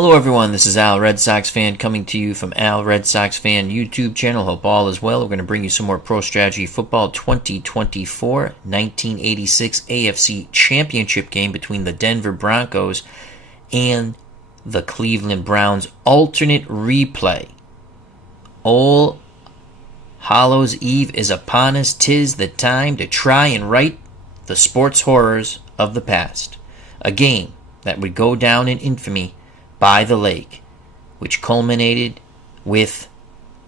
Hello everyone, this is Al Red Sox Fan coming to you from Al Red Sox Fan YouTube channel. Hope all is well. We're going to bring you some more Pro Strategy Football 2024 1986 AFC Championship game between the Denver Broncos and the Cleveland Browns. Alternate replay. Ole Hallows Eve is upon us. 'Tis the time to try and right the sports horrors of the past. A game that would go down in infamy by the lake, which culminated with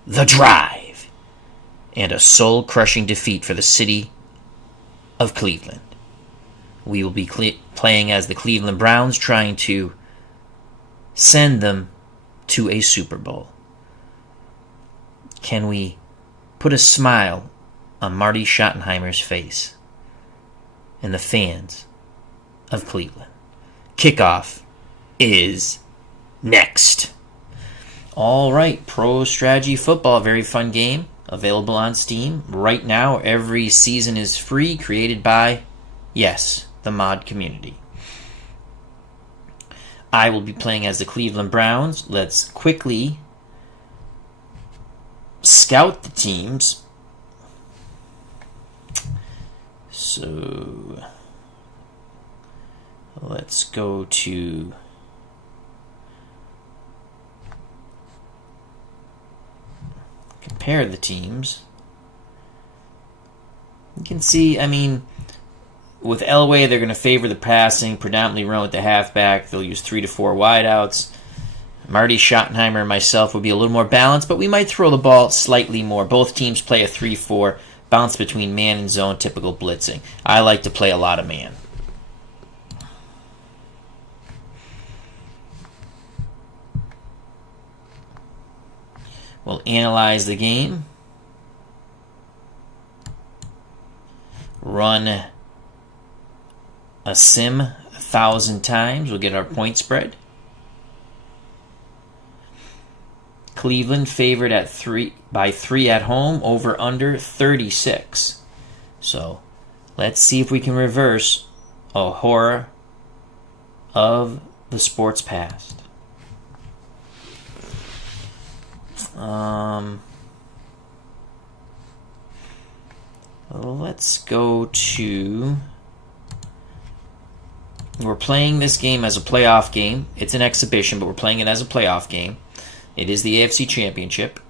the drive and a soul-crushing defeat for the city of Cleveland. We will be playing as the Cleveland Browns, trying to send them to a Super Bowl. Can we put a smile on Marty Schottenheimer's face and the fans of Cleveland? Kickoff is next. All right, Pro Strategy Football, very fun game, available on Steam right now. Every season is free, created by, yes, the mod community. I will be playing as the Cleveland Browns. Let's quickly scout the teams. So let's go to compare the teams. You can see, with Elway, they're going to favor the passing, predominantly run with the halfback. They'll use 3 to 4 wideouts. Marty Schottenheimer and myself will be a little more balanced, but we might throw the ball slightly more. Both teams play a 3-4, bounce between man and zone, typical blitzing. I like to play a lot of man. We'll analyze the game. Run a sim 1,000 times. We'll get our point spread. Cleveland favored at 3 at home, over under 36. So let's see if we can reverse a horror of the sports past. Let's go to... We're playing this game as a playoff game. It's an exhibition, but we're playing it as a playoff game. It is the AFC Championship.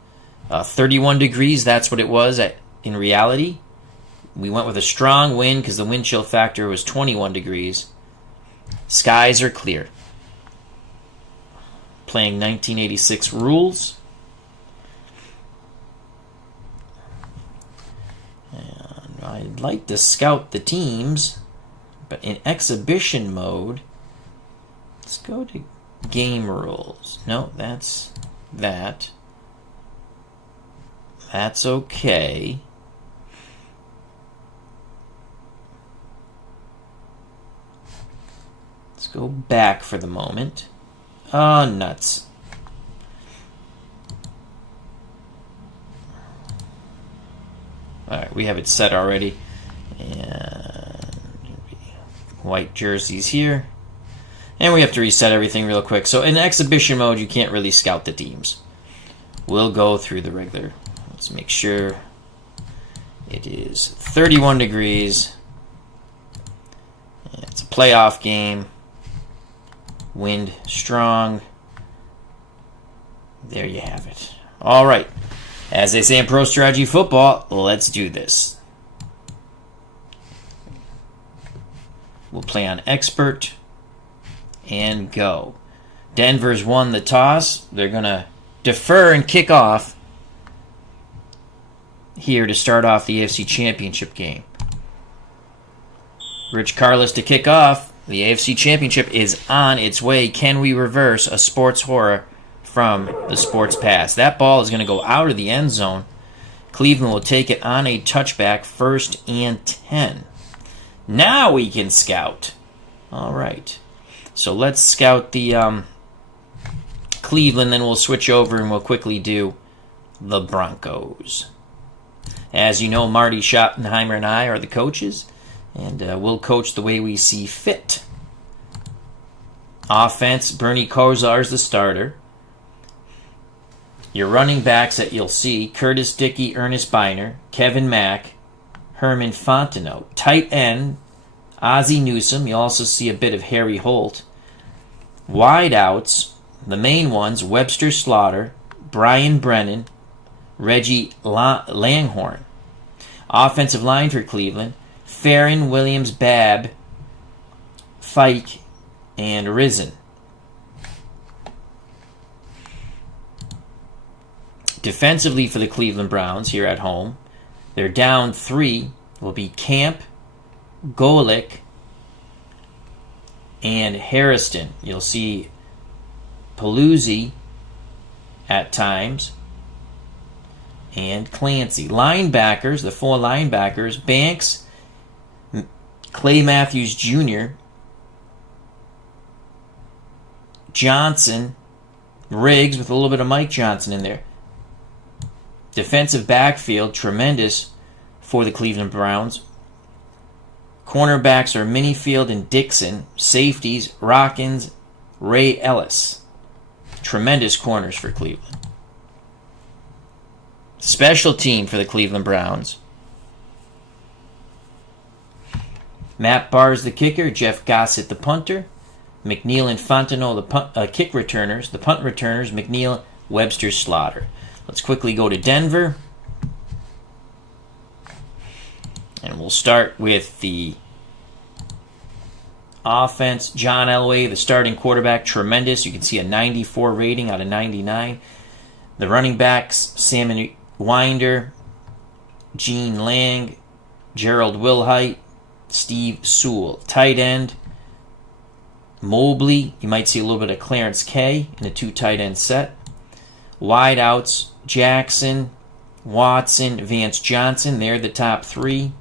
31 degrees, that's what it was in reality. We went with a strong wind because the wind chill factor was 21 degrees. Skies are clear. Playing 1986 rules. I'd like to scout the teams, but in exhibition mode, let's go to game rules. No, that's that. That's okay. Let's go back for the moment. Oh, nuts. Alright, we have it set already. And white jerseys here. And we have to reset everything real quick. So in exhibition mode, you can't really scout the teams. We'll go through the regular. Let's make sure it is 31 degrees. It's a playoff game. Wind strong. There you have it. All right. As they say in Pro Strategy Football, let's do this. We'll play on Expert and go. Denver's won the toss. They're going to defer and kick off here to start off the AFC Championship game. Rich Carlos to kick off. The AFC Championship is on its way. Can we reverse a sports horror from the sports past? That ball is going to go out of the end zone. Cleveland will take it on a touchback, 1st and 10. Now we can scout. All right. So let's scout the Cleveland, then we'll switch over and we'll quickly do the Broncos. As you know, Marty Schottenheimer and I are the coaches, and we'll coach the way we see fit. Offense, Bernie Kosar is the starter. Your running backs that you'll see, Curtis Dickey, Ernest Biner, Kevin Mack, Herman Fontenot. Tight end, Ozzie Newsome. You also see a bit of Harry Holt. Wideouts, the main ones, Webster Slaughter, Brian Brennan, Reggie Langhorne. Offensive line for Cleveland, Farron, Williams, Babb, Fike, and Risen. Defensively for the Cleveland Browns here at home, they're down 3. Will be Camp, Golick, and Harrison. You'll see Paluzzi at times, and Clancy. Linebackers, the 4 linebackers, Banks, Clay Matthews Jr., Johnson, Riggs with a little bit of Mike Johnson in there. Defensive backfield, tremendous for the Cleveland Browns. Cornerbacks are Minifield and Dixon. Safeties, Rockins, Ray Ellis. Tremendous corners for Cleveland. Special team for the Cleveland Browns. Matt Barr's the kicker. Jeff Gossett the punter. McNeil and Fontenot the kick returners. The punt returners, McNeil, Webster, Slaughter. Let's quickly go to Denver. And we'll start with the offense. John Elway, the starting quarterback, tremendous. You can see a 94 rating out of 99. The running backs, Sam Winder, Gene Lang, Gerald Wilhite, Steve Sewell. Tight end, Mobley. You might see a little bit of Clarence K in a 2 tight end set. Wideouts, Jackson, Watson, Vance Johnson. They're the top 3.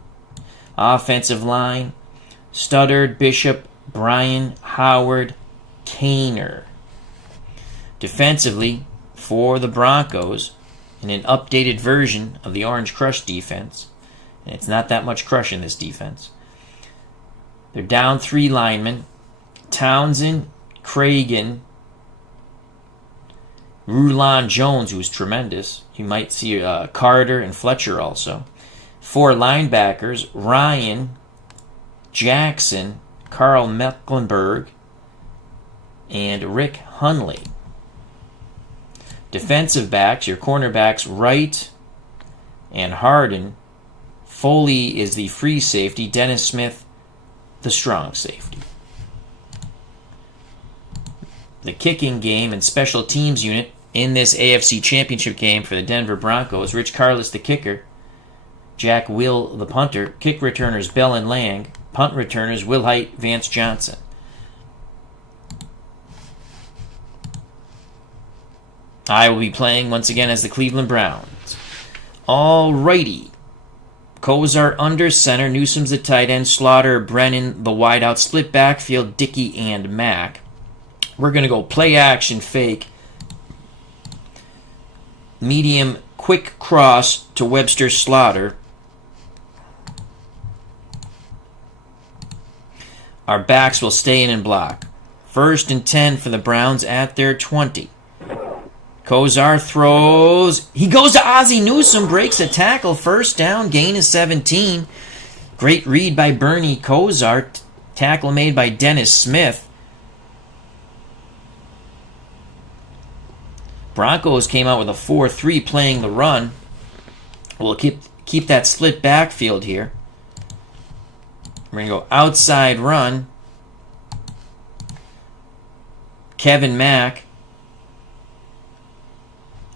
Offensive line, Studdard, Bishop, Bryan, Howard, Kaner. Defensively, for the Broncos, in an updated version of the Orange Crush defense, and it's not that much crush in this defense, they're down 3 linemen, Townsend, Cragen, Rulon Jones, who's tremendous. You might see Carter and Fletcher also. 4 linebackers, Ryan, Jackson, Carl Mecklenburg, and Rick Hunley. Defensive backs, your cornerbacks, Wright and Harden. Foley is the free safety. Dennis Smith, the strong safety. The kicking game and special teams unit in this AFC Championship game for the Denver Broncos, Rich Carlos, the kicker, Jack Will, the punter, kick returners, Bell and Lang, punt returners, Wilhite, Vance Johnson. I will be playing once again as the Cleveland Browns. Alrighty. Kosar under center, Newsome's the tight end, Slaughter, Brennan, the wideout, split backfield, Dickey and Mack. We're going to go play action fake. Medium quick cross to Webster Slaughter. Our backs will stay in and block. 1st and 10 for the Browns at their 20. Kosar throws. He goes to Ozzie Newsome, breaks a tackle. 1st down, gain is 17. Great read by Bernie Kosar. Tackle made by Dennis Smith. Broncos came out with a 4-3 playing the run. We'll keep that split backfield here. We're going to go outside run. Kevin Mack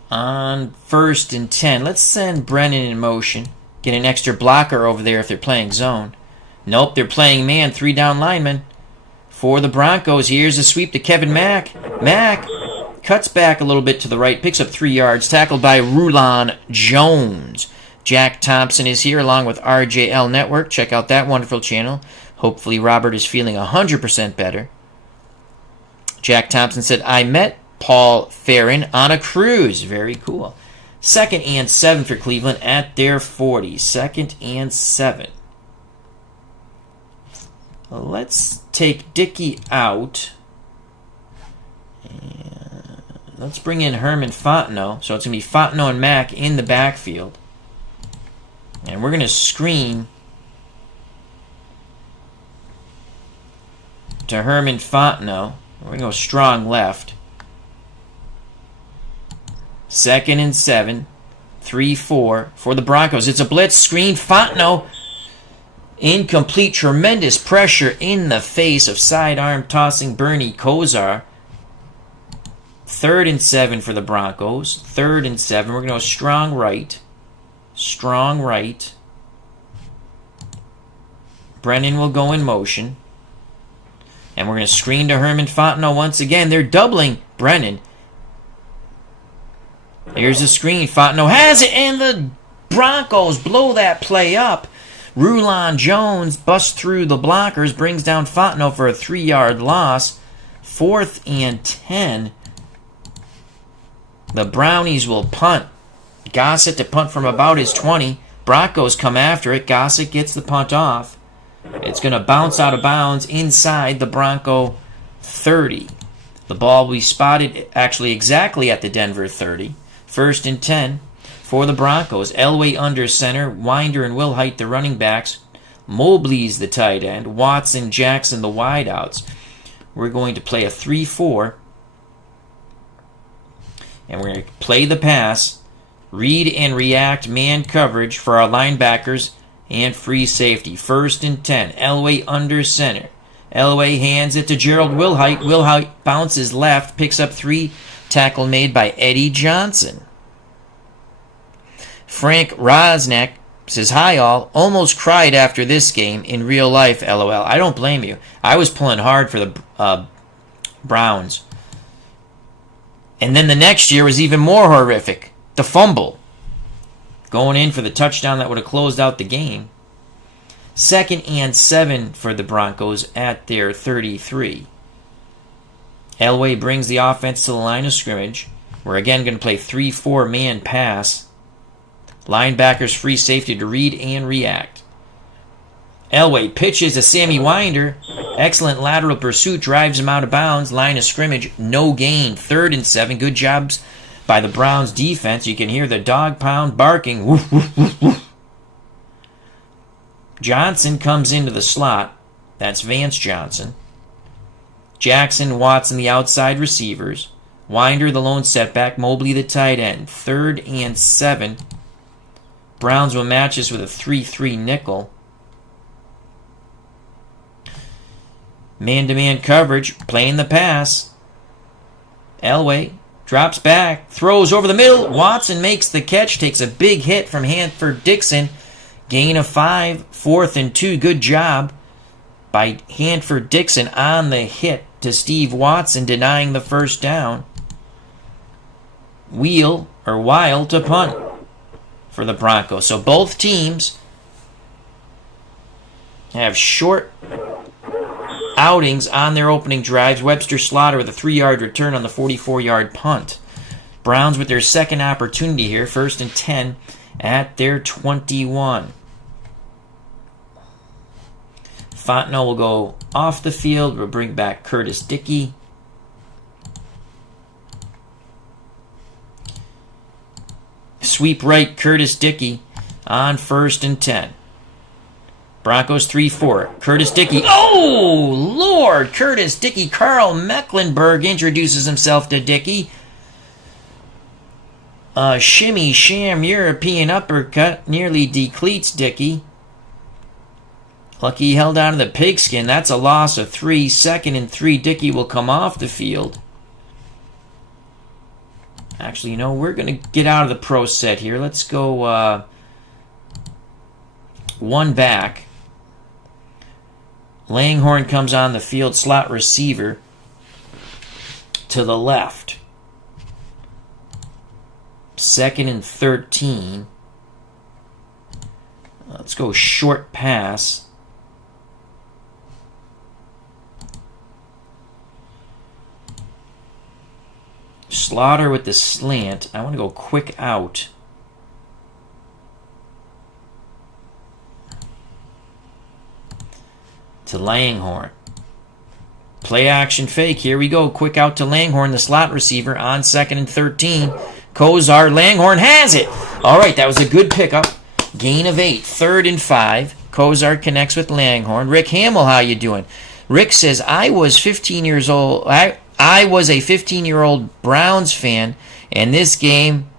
on 1st and 10. Let's send Brennan in motion. Get an extra blocker over there if they're playing zone. Nope, they're playing man. 3 down linemen. For the Broncos, here's a sweep to Kevin Mack. Mack cuts back a little bit to the right, picks up 3 yards, tackled by Rulon Jones. Jack Thompson is here along with RJL Network. Check out that wonderful channel. Hopefully Robert is feeling 100% better. Jack Thompson said, I met Paul Farron on a cruise. Very cool. 2nd and 7 for Cleveland at their 40. 2nd and 7. Let's take Dickey out. Let's bring in Herman Fontenot. So it's going to be Fontenot and Mack in the backfield. And we're going to screen to Herman Fontenot. We're going to go strong left. 2nd and 7. 3-4 for the Broncos. It's a blitz screen. Fontenot incomplete. Tremendous pressure in the face of sidearm tossing Bernie Kosar. 3rd and 7 for the Broncos. 3rd and 7. We're going to go strong right. Strong right. Brennan will go in motion. And we're going to screen to Herman Fontenot once again. They're doubling Brennan. Here's the screen. Fontenot has it, and the Broncos blow that play up. Rulon Jones busts through the blockers, brings down Fontenot for a 3-yard loss. 4th and 10. The Brownies will punt. Gossett to punt from about his 20. Broncos come after it. Gossett gets the punt off. It's going to bounce out of bounds inside the Bronco 30. The ball will be spotted actually exactly at the Denver 30. 1st and 10 for the Broncos. Elway under center. Winder and Wilhite the running backs. Mobley's the tight end. Watson, Jackson the wideouts. We're going to play a 3-4. And we're going to play the pass. Read and react man coverage for our linebackers and free safety. 1st and 10. Elway under center. Elway hands it to Gerald Wilhite. Wilhite bounces left. Picks up 3. Tackle made by Eddie Johnson. Frank Rosnack says, "Hi all. Almost cried after this game in real life, LOL. I don't blame you. I was pulling hard for the Browns. And then the next year was even more horrific. The fumble. Going in for the touchdown that would have closed out the game. 2nd and 7 for the Broncos at their 33. Elway brings the offense to the line of scrimmage. We're again going to play 3-4 man pass. Linebackers free safety to read and react. Elway pitches to Sammy Winder. Excellent lateral pursuit. Drives him out of bounds. Line of scrimmage. No gain. 3rd and 7. Good jobs by the Browns defense. You can hear the dog pound barking. Woof, woof, woof, woof. Johnson comes into the slot. That's Vance Johnson. Jackson, Watson, the outside receivers. Winder, the lone setback. Mobley, the tight end. 3rd and 7. Browns will match us with a 3-3 nickel. Man-to-man coverage. Playing the pass. Elway drops back. Throws over the middle. Watson makes the catch. Takes a big hit from Hanford Dixon. Gain of 5. 4th and 2. Good job by Hanford Dixon on the hit to Steve Watson, denying the first down. Wild to punt for the Broncos. So both teams have short outings on their opening drives. Webster Slaughter with a 3-yard return on the 44-yard punt. Browns with their second opportunity here. 1st and 10 at their 21. Fontenot will go off the field. We'll bring back Curtis Dickey. Sweep right, Curtis Dickey on 1st and 10. Broncos 3-4. Curtis Dickey. Oh, Lord! Curtis Dickey. Carl Mecklenburg introduces himself to Dickey. Shimmy sham European uppercut nearly decleats Dickey. Lucky he held on to the pigskin. That's a loss of 3. 2nd and 3. Dickey will come off the field. Actually, you know, we're going to get out of the pro set here. Let's go one back. Langhorne comes on the field, slot receiver to the left. 2nd and 13. Let's go short pass. Slaughter with the slant. I want to go quick out. To Langhorne. Play action fake. Here we go. Quick out to Langhorne, the slot receiver, on 2nd and 13. Kozar, Langhorne has it. All right, that was a good pickup. Gain of 8. 3rd and 5. Kozar connects with Langhorne. Rick Hamill, how you doing? Rick says, I was 15 years old. I was a 15-year-old Browns fan, and this game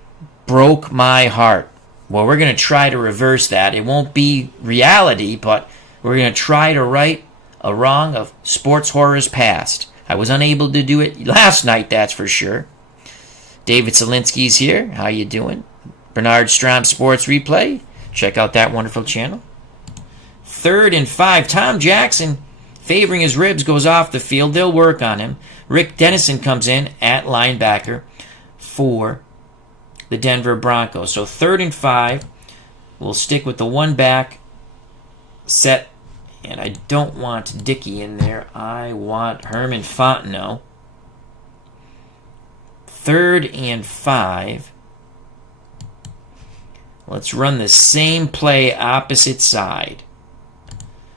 broke my heart. Well, we're going to try to reverse that. It won't be reality, but we're going to try to right a wrong of sports horrors past. I was unable to do it last night, that's for sure. David Solinsky's here. How you doing? Bernard Strom Sports Replay. Check out that wonderful channel. 3rd and 5. Tom Jackson, favoring his ribs, goes off the field. They'll work on him. Rick Dennison comes in at linebacker for the Denver Broncos. So 3rd and 5. We'll stick with the one back set. And I don't want Dickey in there. I want Herman Fontenot. 3rd and 5. Let's run the same play opposite side.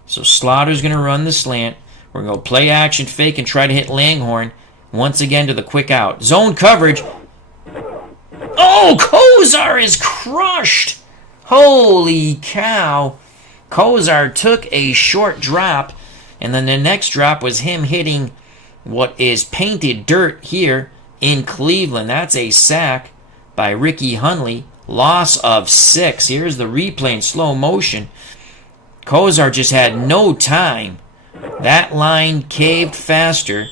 So Slaughter's going to run the slant. We're going to go play action fake and try to hit Langhorne once again to the quick out. Zone coverage. Oh, Kozar is crushed. Holy cow. Kozar took a short drop, and then the next drop was him hitting what is painted dirt here in Cleveland. That's a sack by Ricky Hunley. Loss of 6. Here's the replay in slow motion. Kozar just had no time. That line caved faster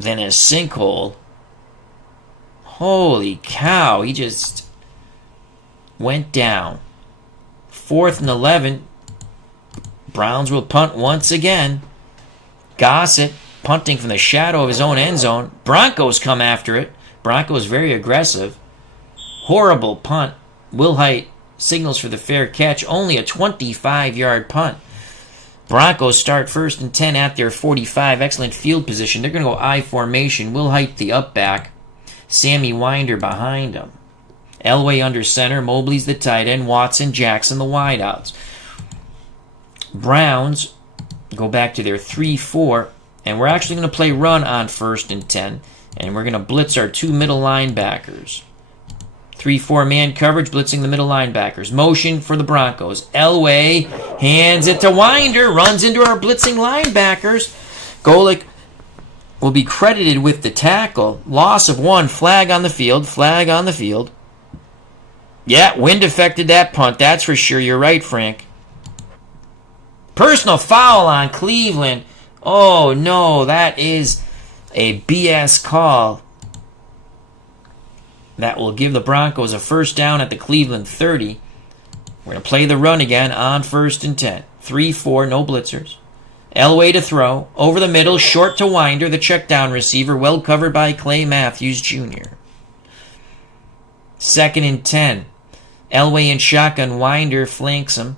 than a sinkhole. Holy cow, he just went down. 4th and 11. Browns will punt once again. Gossett punting from the shadow of his own end zone. Broncos come after it. Broncos very aggressive. Horrible punt. Will Height signals for the fair catch. Only a 25-yard punt. Broncos start 1st and 10 at their 45. Excellent field position. They're going to go I formation. Will Height the up back. Sammy Winder behind him. Elway under center. Mobley's the tight end. Watson, Jackson the wideouts. Browns go back to their 3-4. And we're actually going to play run on 1st and 10. And we're going to blitz our 2 middle linebackers. 3-4 man coverage, blitzing the middle linebackers. Motion for the Broncos. Elway hands it to Winder. Runs into our blitzing linebackers. Golick will be credited with the tackle. Loss of 1. Flag on the field. Flag on the field. Yeah, wind affected that punt. That's for sure. You're right, Frank. Personal foul on Cleveland. Oh, no. That is a BS call. That will give the Broncos a first down at the Cleveland 30. We're going to play the run again on 1st and 10. 3-4, no blitzers. Elway to throw. Over the middle, short to Winder, the check down receiver, well covered by Clay Matthews Jr. 2nd and 10. Elway in shotgun, Winder flanks him.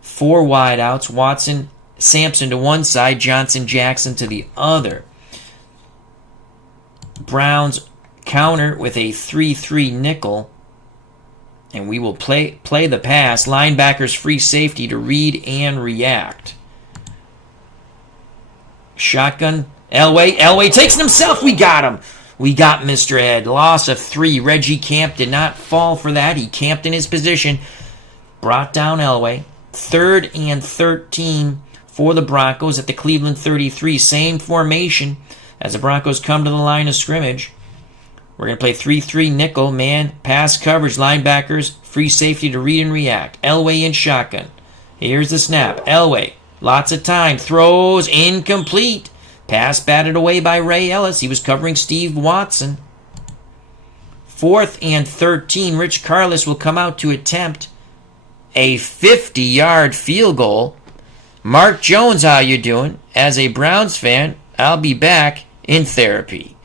4 wideouts. Watson, Sampson to one side, Johnson, Jackson to the other. Browns counter with a 3-3 nickel. And we will play the pass. Linebackers free safety to read and react. Shotgun. Elway takes it himself. We got him. We got Mr. Ed. Loss of 3. Reggie Camp did not fall for that. He camped in his position. Brought down Elway. 3rd and 13 for the Broncos at the Cleveland 33. Same formation as the Broncos come to the line of scrimmage. We're going to play 3-3 nickel, man, pass coverage, linebackers, free safety to read and react. Elway in shotgun. Here's the snap. Elway, lots of time, throws, incomplete. Pass batted away by Ray Ellis. He was covering Steve Watson. 4th and 13. Rich Carlos will come out to attempt a 50-yard field goal. Mark Jones, how you doing? As a Browns fan, I'll be back in therapy.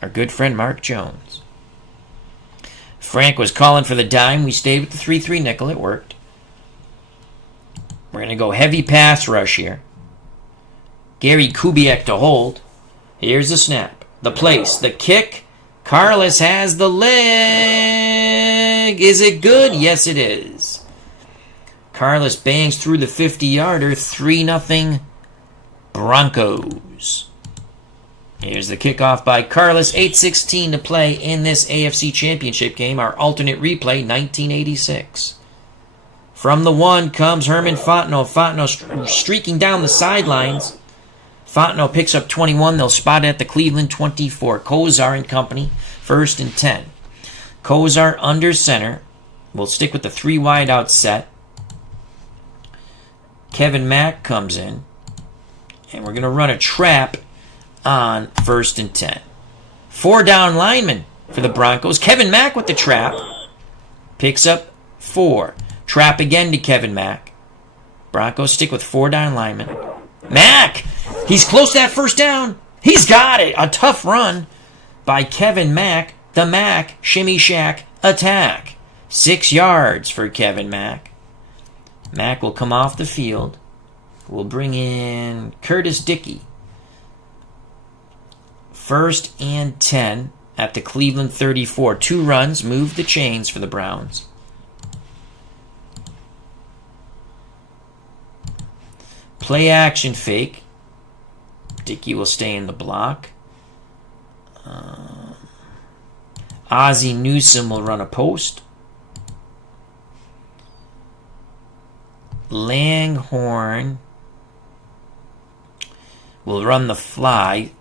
Our good friend Mark Jones. Frank was calling for the dime. We stayed with the 3-3 nickel. It worked. We're going to go heavy pass rush here. Gary Kubiak to hold. Here's the snap. The place. The kick. Carlos has the leg. Is it good? Yes, it is. Carlos bangs through the 50-yarder, 3-0 Broncos. Here's the kickoff by Carlos, 8:16 to play in this AFC Championship game, our alternate replay, 1986. From the 1 comes Herman Fontenot. Fontenot streaking down the sidelines. Fontenot picks up 21. They'll spot it at the Cleveland 24. Kozar and company, 1st and 10. Kozar under center. We'll stick with the 3 wide out set. Kevin Mack comes in. And we're going to run a trap on 1st and 10. 4 down linemen for the Broncos. Kevin Mack with the trap. Picks up 4. Trap again to Kevin Mack. Broncos stick with 4 down linemen. Mack! He's close to that 1st down. He's got it. A tough run by Kevin Mack. The Mack shimmy shack attack. 6 yards for Kevin Mack. Mack will come off the field. We'll bring in Curtis Dickey. 1st and 10 at the Cleveland 34. 2 runs, move the chains for the Browns. Play action fake. Dickey will stay in the block. Ozzie Newsome will run a post. Langhorne will run the fly.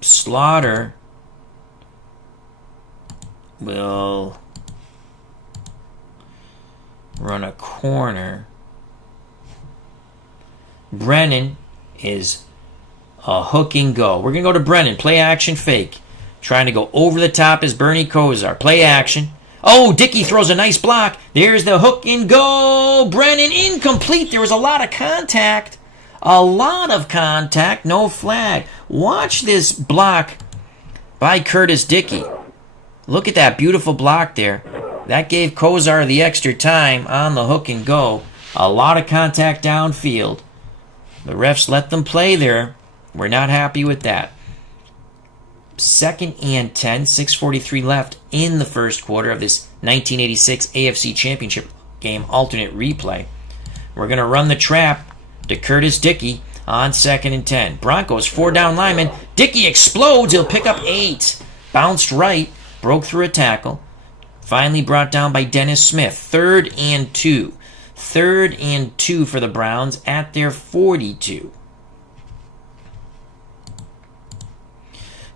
Slaughter will run a corner. Brennan is a hook and go. We're going to go to Brennan. Play action fake. Trying to go over the top is Bernie Kosar. Play action. Oh, Dickey throws a nice block. There's the hook and go. Brennan incomplete. There was a lot of contact. No flag. Watch this block by Curtis Dickey. Look at that beautiful block there. That gave Kosar the extra time on the hook and go. A lot of contact downfield. The refs let them play there. We're not happy with that. 2nd and 10, 6:43 left in the 1st quarter of this 1986 AFC Championship game alternate replay. We're going to run the trap to Curtis Dickey on 2nd and 10. Broncos, 4 down linemen. Dickey explodes. He'll pick up 8. Bounced right. Broke through a tackle. Finally brought down by Dennis Smith. 3rd and 2. 3rd and 2 for the Browns at their 42.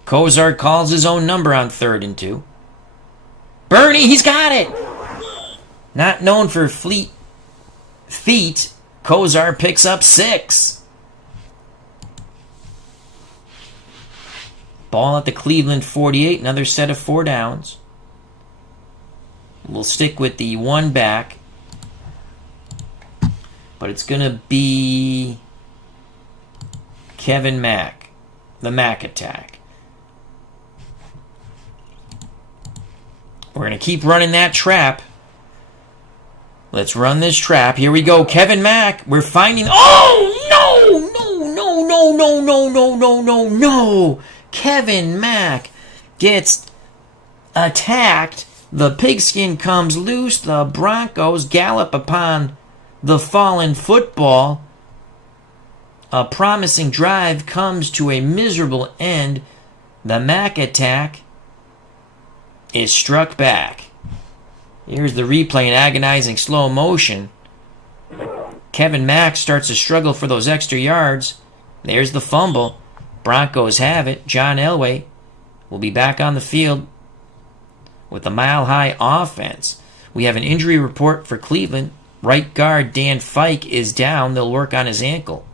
Kosar calls his own number on 3rd and 2. Bernie, he's got it! Not known for fleet feet, Kosar picks up 6. Ball at the Cleveland 48, another set of 4 downs. We'll stick with the 1 back. But it's going to be Kevin Mack, the Mack attack. We're going to keep running that trap. Let's run this trap. Here we go. Kevin Mack. We're finding... Oh, no. Kevin Mack gets attacked. The pigskin comes loose. The Broncos gallop upon the fallen football. A promising drive comes to a miserable end. The Mack attack is struck back. Here's the replay in agonizing slow motion. Kevin Mack starts to struggle for those extra yards. There's the fumble. Broncos have it. John Elway will be back on the field with a mile-high offense. We have an injury report for Cleveland. Right guard Dan Fike is down. They'll work on his ankle.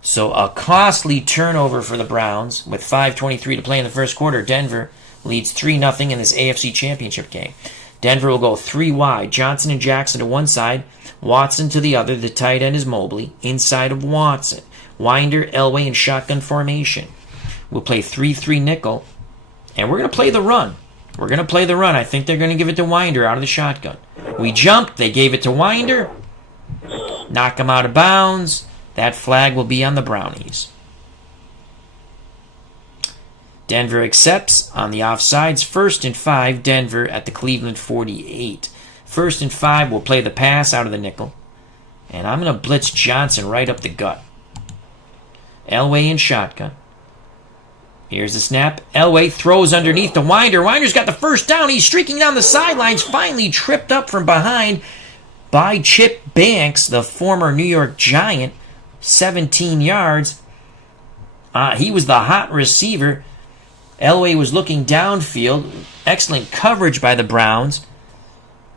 So a costly turnover for the Browns with 5:23 to play in the 1st quarter. Denver leads 3-0 in this AFC Championship game. Denver will go 3 wide. Johnson and Jackson to one side. Watson to the other. The tight end is Mobley. Inside of Watson. Winder, Elway in shotgun formation. We'll play 3-3 nickel. And we're going to play the run. I think they're going to give it to Winder out of the shotgun. We jumped. They gave it to Winder. Knock him out of bounds. That flag will be on the Brownies. Denver accepts on the offsides. 1st and 5, Denver at the Cleveland 48. 1st and 5, we'll play the pass out of the nickel. And I'm going to blitz Johnson right up the gut. Elway in shotgun. Here's the snap. Elway throws underneath to Winder. Winder's got the first down. He's streaking down the sidelines. Finally tripped up from behind by Chip Banks, the former New York Giant. 17 yards. He was the hot receiver. Elway was looking downfield. Excellent coverage by the Browns.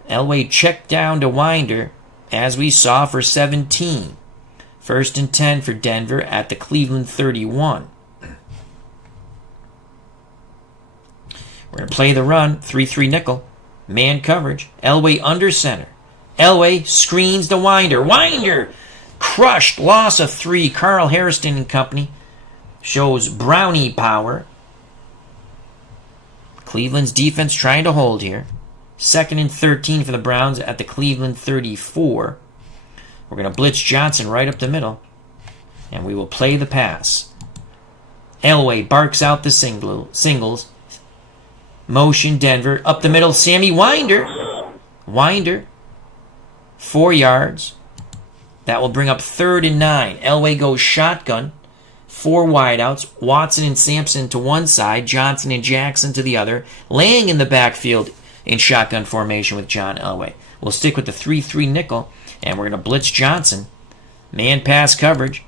Elway checked down to Winder, as we saw, for 17. 1st and 10 for Denver at the Cleveland 31. We're going to play the run, 3-3 nickel. Man coverage. Elway under center. Elway screens to Winder. Winder crushed, loss of 3. Carl Harrison and company shows Brownie power. Cleveland's defense trying to hold here. 2nd and 13 for the Browns at the Cleveland 34. We're going to blitz Johnson right up the middle. And we will play the pass. Elway barks out the singles. Motion Denver. Up the middle, Sammy Winder. Winder. 4 yards. That will bring up 3rd and 9. Elway goes shotgun. 4 wideouts. Watson and Sampson to one side. Johnson and Jackson to the other. Laying in the backfield in shotgun formation with John Elway. We'll stick with the 3-3 nickel. And we're going to blitz Johnson. Man pass coverage.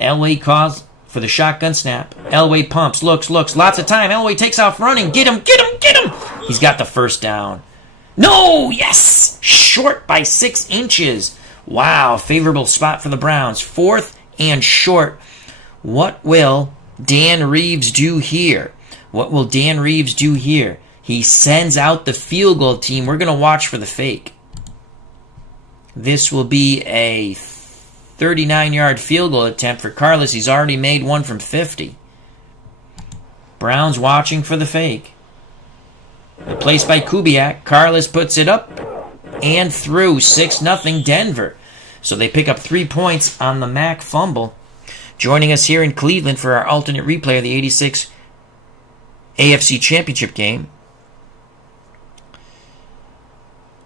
Elway calls for the shotgun snap. Elway pumps, looks, lots of time. Elway takes off running. Get him! He's got the first down. No! Yes! Short by 6 inches. Wow, favorable spot for the Browns. 4th and short. What will Dan Reeves do here? He sends out the field goal team. We're going to watch for the fake. This will be a 39-yard field goal attempt for Carlos. He's already made one from 50. Browns watching for the fake. Replaced by Kubiak. Carlos puts it up and through. 6-0 Denver. So they pick up 3 points on the Mack fumble. Joining us here in Cleveland for our alternate replay of the 86 AFC Championship game.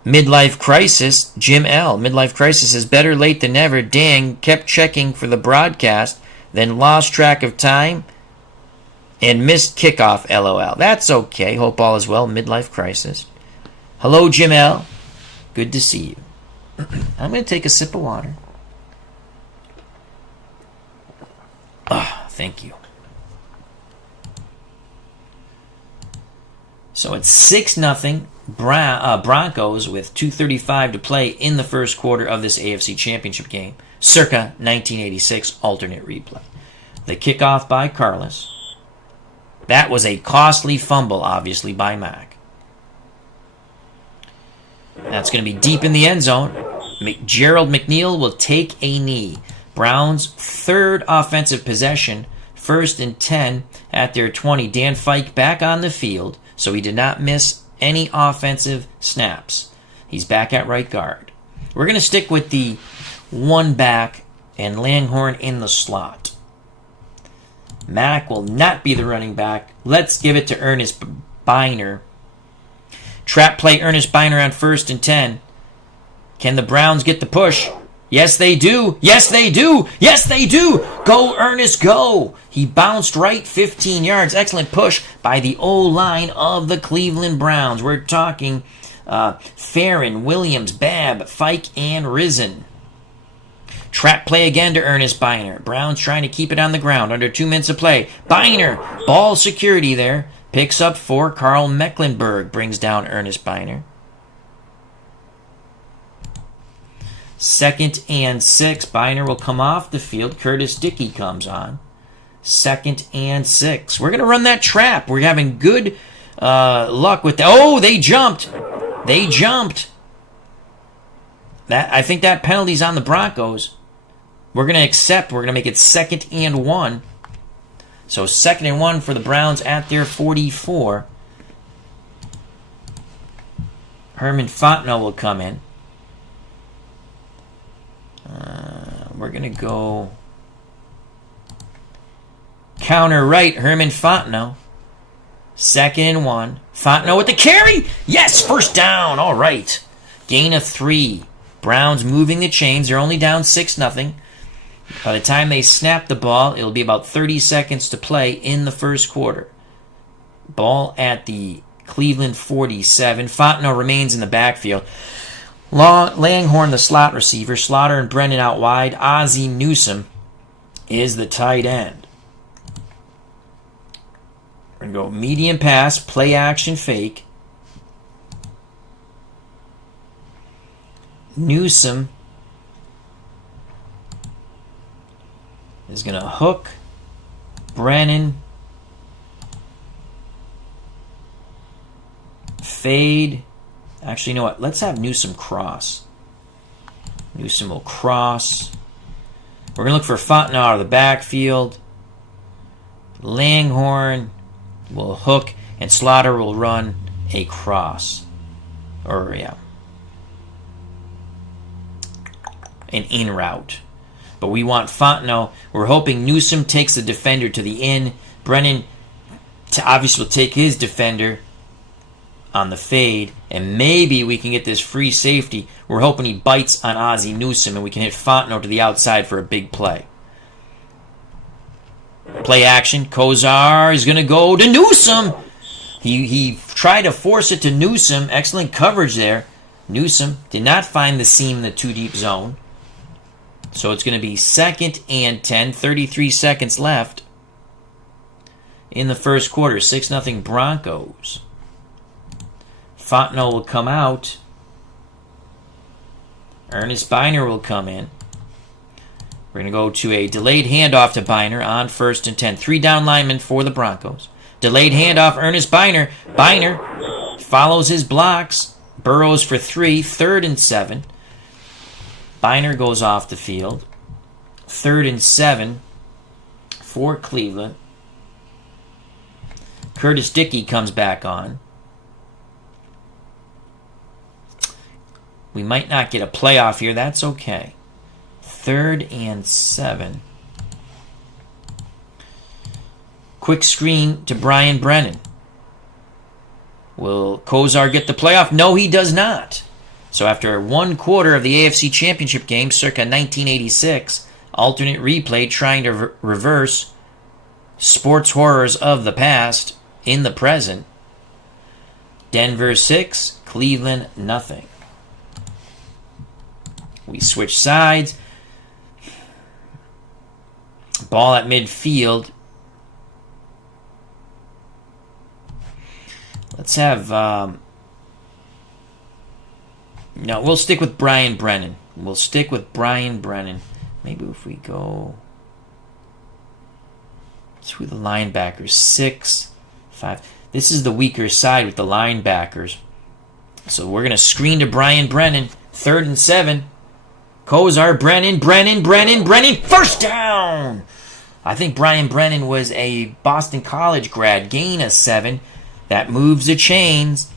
Midlife Crisis, Jim L. Midlife Crisis is better late than never. Dang, kept checking for the broadcast, then lost track of time and missed kickoff, LOL. That's okay. Hope all is well. Midlife Crisis. Hello, Jim L. Good to see you. I'm going to take a sip of water. Thank you. So it's 6-0 Broncos with 2:35 to play in the first quarter of this AFC Championship game, circa 1986 alternate replay. The kickoff by Carlos. That was a costly fumble, obviously, by Mack. That's going to be deep in the end zone. Gerald McNeil will take a knee. Browns' 3rd offensive possession, 1st and 10 at their 20. Dan Fike back on the field, so he did not miss any offensive snaps. He's back at right guard. We're going to stick with the 1 back and Langhorne in the slot. Mack will not be the running back. Let's give it to Ernest Biner. Trap play Ernest Biner on 1st and 10. Can the Browns get the push? Yes, they do. Yes, they do. Yes, they do. Go, Ernest, go. He bounced right 15 yards. Excellent push by the O-line of the Cleveland Browns. We're talking Farron, Williams, Babb, Fike, and Risen. Trap play again to Ernest Biner. Browns trying to keep it on the ground under 2 minutes of play. Biner, ball security there. Picks up 4. Carl Mecklenburg brings down Ernest Biner. 2nd and 6. Biner will come off the field. Curtis Dickey comes on. 2nd and 6. We're going to run that trap. We're having good luck with that. Oh, they jumped. I think that penalty's on the Broncos. We're going to accept. We're going to make it 2nd and 1. So 2nd and 1 for the Browns at their 44. Herman Fontenot will come in. We're going to go counter right, Herman Fontenot. 2nd and 1. Fontenot with the carry. Yes, first down. All right. Gain of 3. Browns moving the chains. They're only down 6-0. By the time they snap the ball, it'll be about 30 seconds to play in the first quarter. Ball at the Cleveland 47. Fontenot remains in the backfield. Langhorne, the slot receiver. Slaughter and Brennan out wide. Ozzie Newsome is the tight end. We're going to go medium pass, play action fake. Newsome is going to hook. Brennan. Fade. Actually, you know what? Let's have Newsome cross. Newsome will cross. We're going to look for Fontenot out of the backfield. Langhorne will hook, and Slaughter will run a cross. An in route. But we want Fontenot. We're hoping Newsome takes the defender to the in. Brennan obviously will take his defender on the fade, and maybe we can get this free safety. We're hoping he bites on Ozzie Newsome, and we can hit Fontenot to the outside for a big play. Play action. Kozar is going to go to Newsome. He tried to force it to Newsome. Excellent coverage there. Newsome did not find the seam in the too-deep zone. So it's going to be 2nd and 10. 33 seconds left in the first quarter. 6-0 Broncos. Fontenot will come out. Ernest Biner will come in. We're going to go to a delayed handoff to Biner on 1st and 10. 3 down linemen for the Broncos. Delayed handoff, Ernest Biner. Biner follows his blocks. Burrows for 3. 3rd and 7. Biner goes off the field. 3rd and 7 for Cleveland. Curtis Dickey comes back on. We might not get a playoff here. That's okay. 3rd and 7. Quick screen to Brian Brennan. Will Kozar get the playoff? No, he does not. So after 1 quarter of the AFC Championship game, circa 1986, alternate replay trying to reverse sports horrors of the past in the present. Denver 6, Cleveland nothing. We switch sides. Ball at midfield. Let's have... no, we'll stick with Brian Brennan. Maybe if we go to the linebackers. 6, 5. This is the weaker side with the linebackers. So we're going to screen to Brian Brennan. 3rd and 7. Kozar, Brennan. First down! I think Brian Brennan was a Boston College grad. Gain of 7. That moves the chains.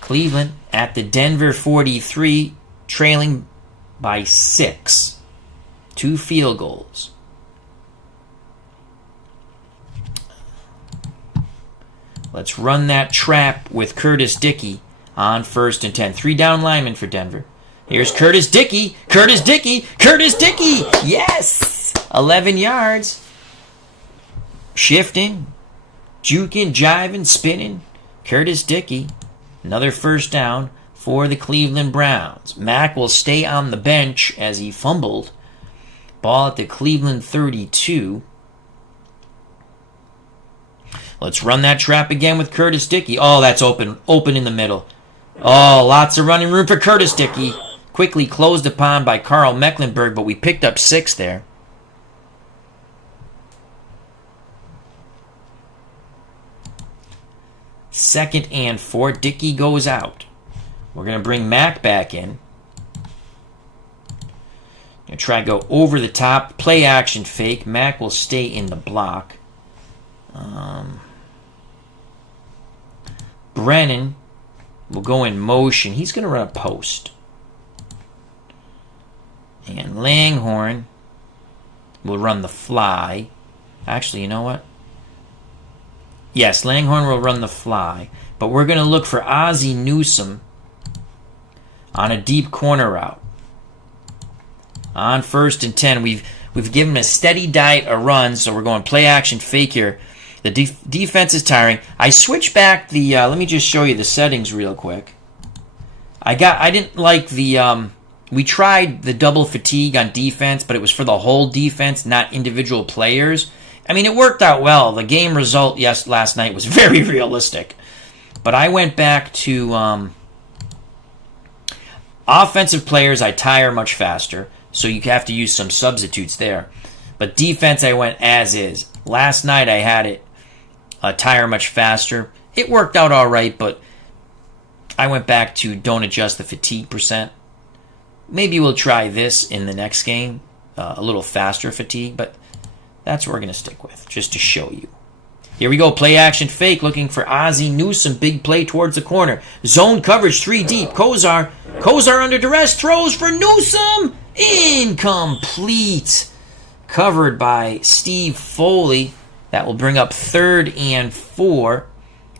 Cleveland at the Denver 43, trailing by 6. 2 field goals. Let's run that trap with Curtis Dickey on 1st and 10. 3 down linemen for Denver. Here's Curtis Dickey. Yes! 11 yards. Shifting. Juking, jiving, spinning. Curtis Dickey. Another first down for the Cleveland Browns. Mack will stay on the bench as he fumbled. Ball at the Cleveland 32. Let's run that trap again with Curtis Dickey. Oh, that's open in the middle. Oh, lots of running room for Curtis Dickey. Quickly closed upon by Carl Mecklenburg, but we picked up 6 there. Second and 4. Dickey goes out. We're going to bring Mack back in. Going to try to go over the top. Play action fake. Mack will stay in the block. Brennan will go in motion. He's going to run a post. And Langhorne will run the fly. Actually, you know what? Yes, Langhorne will run the fly. But we're going to look for Ozzie Newsome on a deep corner route. On 1st and 10, we've given him a steady diet of runs, so we're going play action fake here. The defense is tiring. I switched back the. Let me just show you the settings real quick. I didn't like the. We tried the double fatigue on defense, but it was for the whole defense, not individual players. I mean, it worked out well. The game result last night was very realistic. But I went back to offensive players. I tire much faster, so you have to use some substitutes there. But defense, I went as is. Last night, I had it tire much faster. It worked out all right, but I went back to don't adjust the fatigue percent. Maybe we'll try this in the next game, a little faster fatigue, but that's what we're going to stick with, just to show you. Here we go, play action fake, looking for Ozzie Newsome, big play towards the corner. Zone coverage, 3 deep, Kozar under duress, throws for Newsome, incomplete. Covered by Steve Foley. That will bring up 3rd and 4.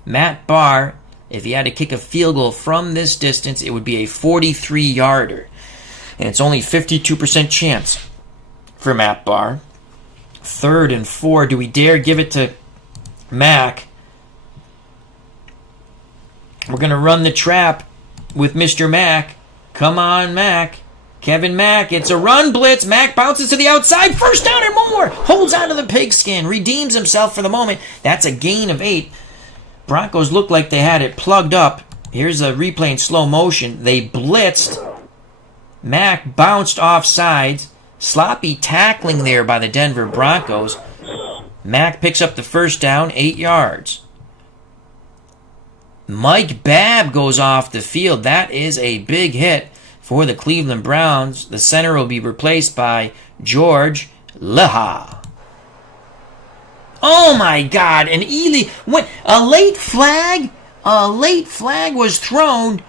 Matt Barr, if he had to kick a field goal from this distance, it would be a 43-yarder. And it's only 52% chance for Matt Barr. 3rd and 4. Do we dare give it to Mack? We're going to run the trap with Mr. Mack. Come on, Mack. Kevin Mack. It's a run blitz. Mack bounces to the outside. 1st down and more. Holds onto the pigskin. Redeems himself for the moment. That's a gain of 8. Broncos looked like they had it plugged up. Here's a replay in slow motion. They blitzed. Mack bounced off sides. Sloppy tackling there by the Denver Broncos. Mack picks up the 1st down, 8 yards. Mike Babb goes off the field. That is a big hit for the Cleveland Browns. The center will be replaced by George Leha. Oh my God! And Ely, what a late flag! A late flag was thrown.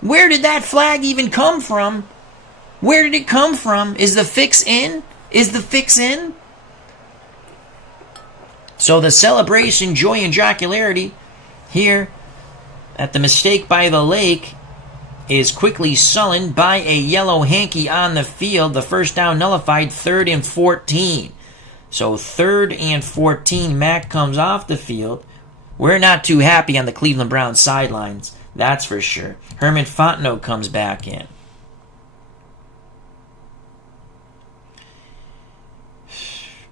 Where did that flag even come from? Where did it come from? Is the fix in? Is the fix in? So the celebration, joy, and jocularity here at the mistake by the lake is quickly sullied by a yellow hanky on the field. The 1st down nullified, 3rd and 14. So 3rd and 14, Mack comes off the field. We're not too happy on the Cleveland Browns sidelines, that's for sure. Herman Fontenot comes back in.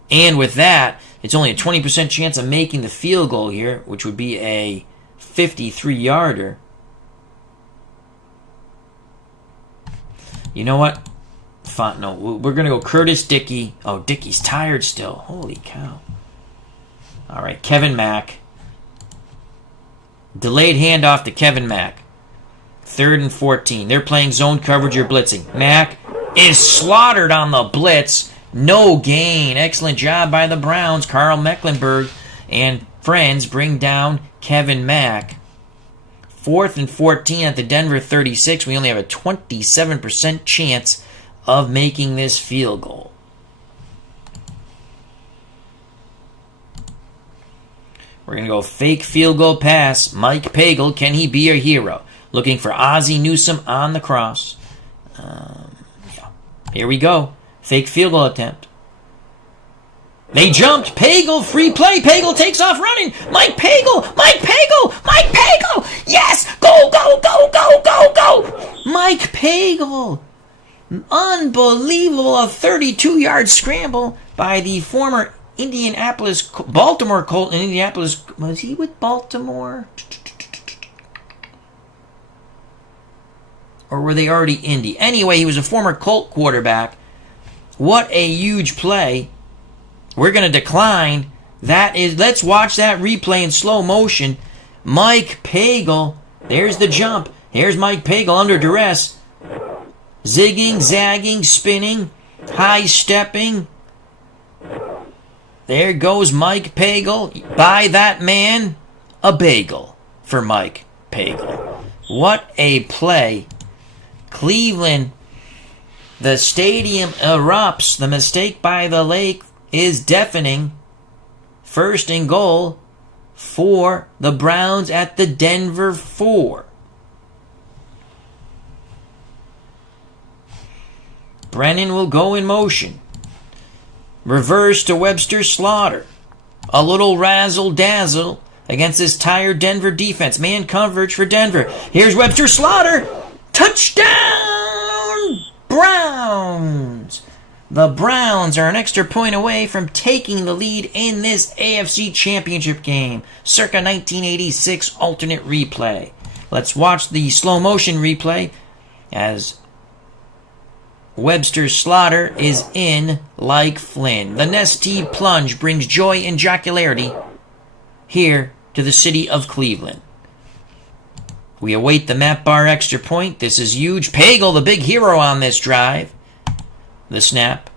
And with that, it's only a 20% chance of making the field goal here, which would be a 53-yarder. You know what? Fontenot. We're going to go Curtis Dickey. Oh, Dickey's tired still. Holy cow. All right, Kevin Mack. Delayed handoff to Kevin Mack. 3rd and 14. They're playing zone coverage or blitzing. Mack is slaughtered on the blitz. No gain. Excellent job by the Browns. Carl Mecklenburg and friends bring down Kevin Mack. 4th and 14 at the Denver 36. We only have a 27% chance of making this field goal. We're going to go fake field goal pass. Mike Pagel, can he be a hero? Looking for Ozzie Newsome on the cross. Here we go. Fake field goal attempt. They jumped. Pagel, free play. Pagel takes off running. Mike Pagel. Mike Pagel. Mike Pagel. Yes. Go, go, go, go, go, go. Mike Pagel. Unbelievable. A 32-yard scramble by the former Baltimore Colt in Indianapolis. Was he with Baltimore? Or were they already Indy? Anyway, he was a former Colt quarterback. What a huge play. We're going to decline. Let's watch that replay in slow motion. Mike Pagel. There's the jump. Here's Mike Pagel under duress. Zigging, zagging, spinning, high-stepping. There goes Mike Pagel. By that man, a bagel for Mike Pagel. What a play. Cleveland, the stadium erupts. The mistake by the lake is deafening. 1st and goal for the Browns at the Denver 4. Brennan will go in motion. Reverse to Webster Slaughter. A little razzle-dazzle against this tired Denver defense. Man coverage for Denver. Here's Webster Slaughter. Touchdown, Browns. The Browns are an extra point away from taking the lead in this AFC Championship game. Circa 1986 alternate replay. Let's watch the slow motion replay as Webster Slaughter is in like Flynn. The Nestea plunge brings joy and jocularity here to the city of Cleveland. We await the Matt Barr extra point. This is huge. Pagel, the big hero on this drive. The snap.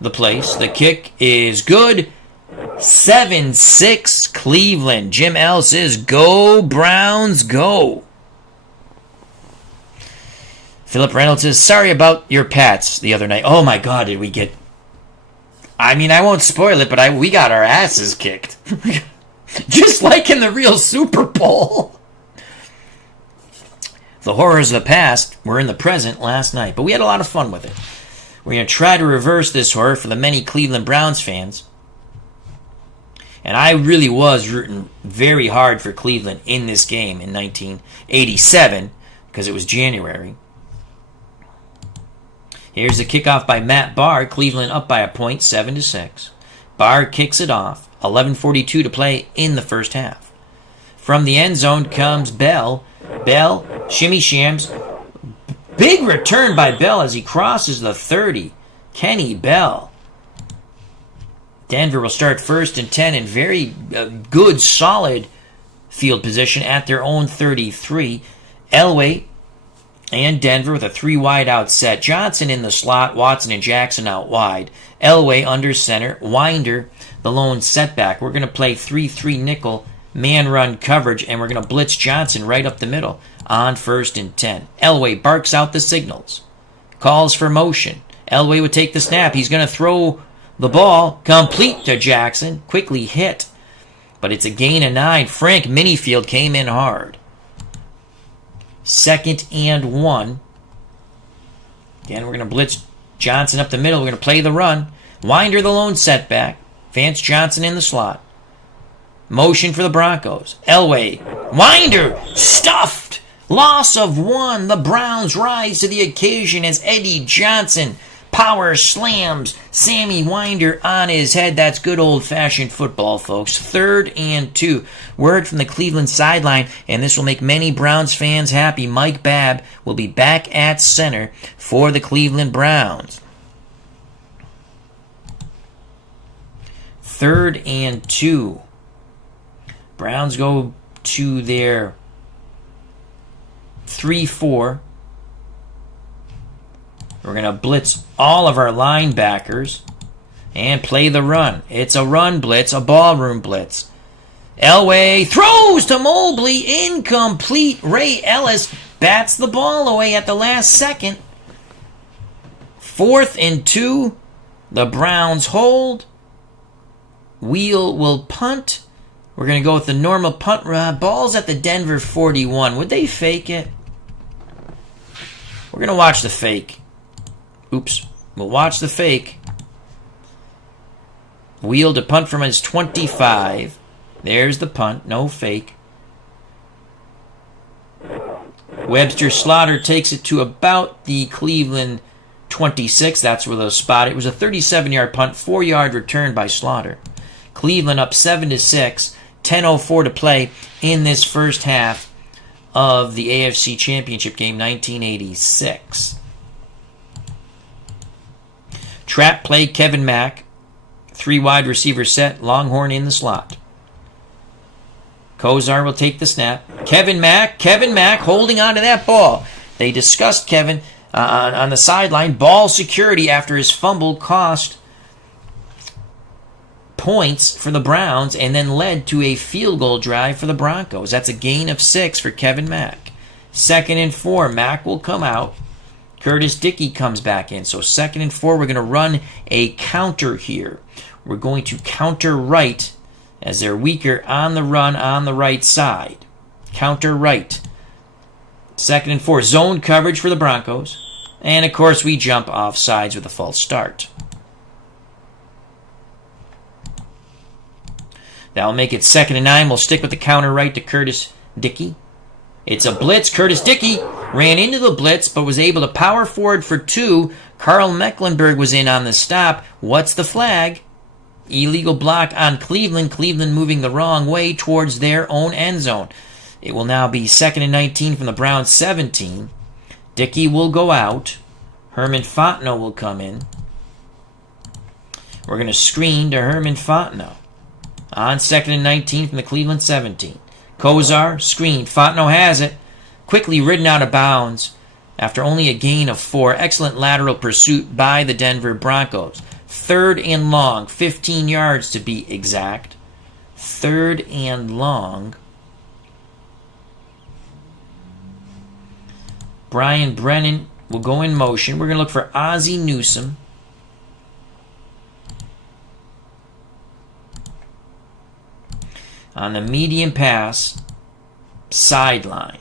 The place. The kick is good. 7-6 Cleveland. Jim L says, go Browns, go. Philip Reynolds says, sorry about your Pats the other night. Oh my God, did we get... I mean, I won't spoil it, but we got our asses kicked. Just like in the real Super Bowl. The horrors of the past were in the present last night, but we had a lot of fun with it. We're going to try to reverse this horror for the many Cleveland Browns fans. And I really was rooting very hard for Cleveland in this game in 1987 because it was January. Here's the kickoff by Matt Barr. Cleveland up by a point, 7-6. Barr kicks it off. 11:42 to play in the first half. From the end zone comes Bell. Bell, shimmy shams. Big return by Bell as he crosses the 30. Kenny Bell. Denver will start 1st and 10 in very good, solid field position at their own 33. Elway and Denver with a 3-wide out set. Johnson in the slot, Watson and Jackson out wide. Elway under center, Winder the lone setback. We're going to play 3-3 nickel man run coverage, and we're going to blitz Johnson right up the middle on 1st and 10. Elway barks out the signals. Calls for motion. Elway would take the snap. He's going to throw the ball complete to Jackson. Quickly hit. But it's a gain of 9. Frank Minifield came in hard. 2nd and 1. Again, we're going to blitz Johnson up the middle. We're going to play the run. Winder the lone setback. Vance Johnson in the slot. Motion for the Broncos. Elway. Winder. Stuffed. Loss of 1. The Browns rise to the occasion as Eddie Johnson power slams Sammy Winder on his head. That's good old-fashioned football, folks. 3rd and 2. Word from the Cleveland sideline, and this will make many Browns fans happy. Mike Babb will be back at center for the Cleveland Browns. 3rd and 2. Browns go to their 3-4. We're going to blitz all of our linebackers and play the run. It's a run blitz, a ballroom blitz. Elway throws to Mobley, incomplete. Ray Ellis bats the ball away at the last second. 4th and 2. The Browns hold. Wheel will punt. We're going to go with the normal punt. Ball's at the Denver 41. Would they fake it? We're going to watch the fake. Oops. We'll watch the fake. Wheel to punt from his 25. There's the punt. No fake. Webster Slaughter takes it to about the Cleveland 26. That's where they'll spot it. It was a 37-yard punt, 4-yard return by Slaughter. Cleveland up 7-6. 10:04 to play in this first half of the AFC Championship game, 1986. Trap play, Kevin Mack. 3 wide receiver set, Longhorn in the slot. Kozar will take the snap. Kevin Mack holding on to that ball. They discussed Kevin on the sideline. Ball security after his fumble cost points for the Browns and then led to a field goal drive for the Broncos. That's a gain of 6 for Kevin Mack. 2nd and 4. Mack will come out. Curtis Dickey comes back in. So 2nd and 4, we're going to run a counter here. We're going to counter right as they're weaker on the run on the right side. Counter right. 2nd and 4. Zone coverage for the Broncos. And, of course, we jump off sides with a false start. That'll make it 2nd and 9. We'll stick with the counter right to Curtis Dickey. It's a blitz. Curtis Dickey ran into the blitz, but was able to power forward for 2. Carl Mecklenburg was in on the stop. What's the flag? Illegal block on Cleveland. Cleveland moving the wrong way towards their own end zone. It will now be 2nd and 19 from the Browns 17. Dickey will go out. Herman Fontenot will come in. We're going to screen to Herman Fontenot. On 2nd and 19 from the Cleveland 17. Kozar, screen. Fontenot has it. Quickly ridden out of bounds after only a gain of 4. Excellent lateral pursuit by the Denver Broncos. 3rd and long. 15 yards to be exact. 3rd and long. Brian Brennan will go in motion. We're going to look for Ozzie Newsome. On the medium pass, sideline.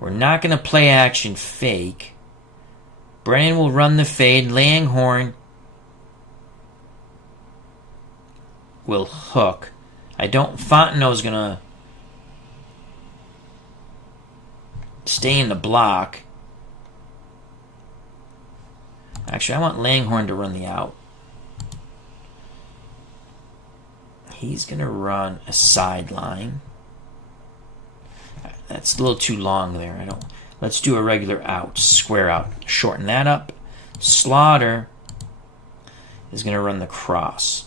We're not going to play action fake. Brennan will run the fade. Langhorn will hook. Fontenot's going to stay in the block. Actually, I want Langhorn to run the out. He's going to run a sideline. That's a little too long there. Let's do a regular out, square out. Shorten that up. Slaughter is going to run the cross.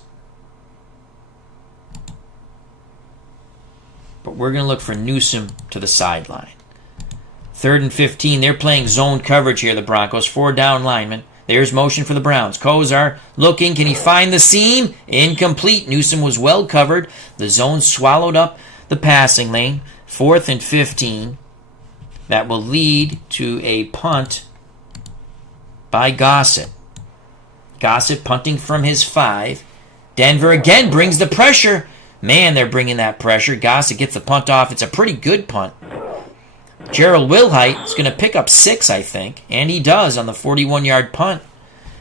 But we're going to look for Newsome to the sideline. 3rd and 15. They're playing zone coverage here, the Broncos. 4 down linemen. There's motion for the Browns. Kozar looking. Can he find the seam? Incomplete. Newsome was well covered. The zone swallowed up the passing lane. 4th and 15. That will lead to a punt by Gossett. Gossett punting from his 5. Denver again brings the pressure. Man, they're bringing that pressure. Gossett gets the punt off. It's a pretty good punt. Gerald Wilhite is going to pick up 6, I think, and he does on the 41-yard punt.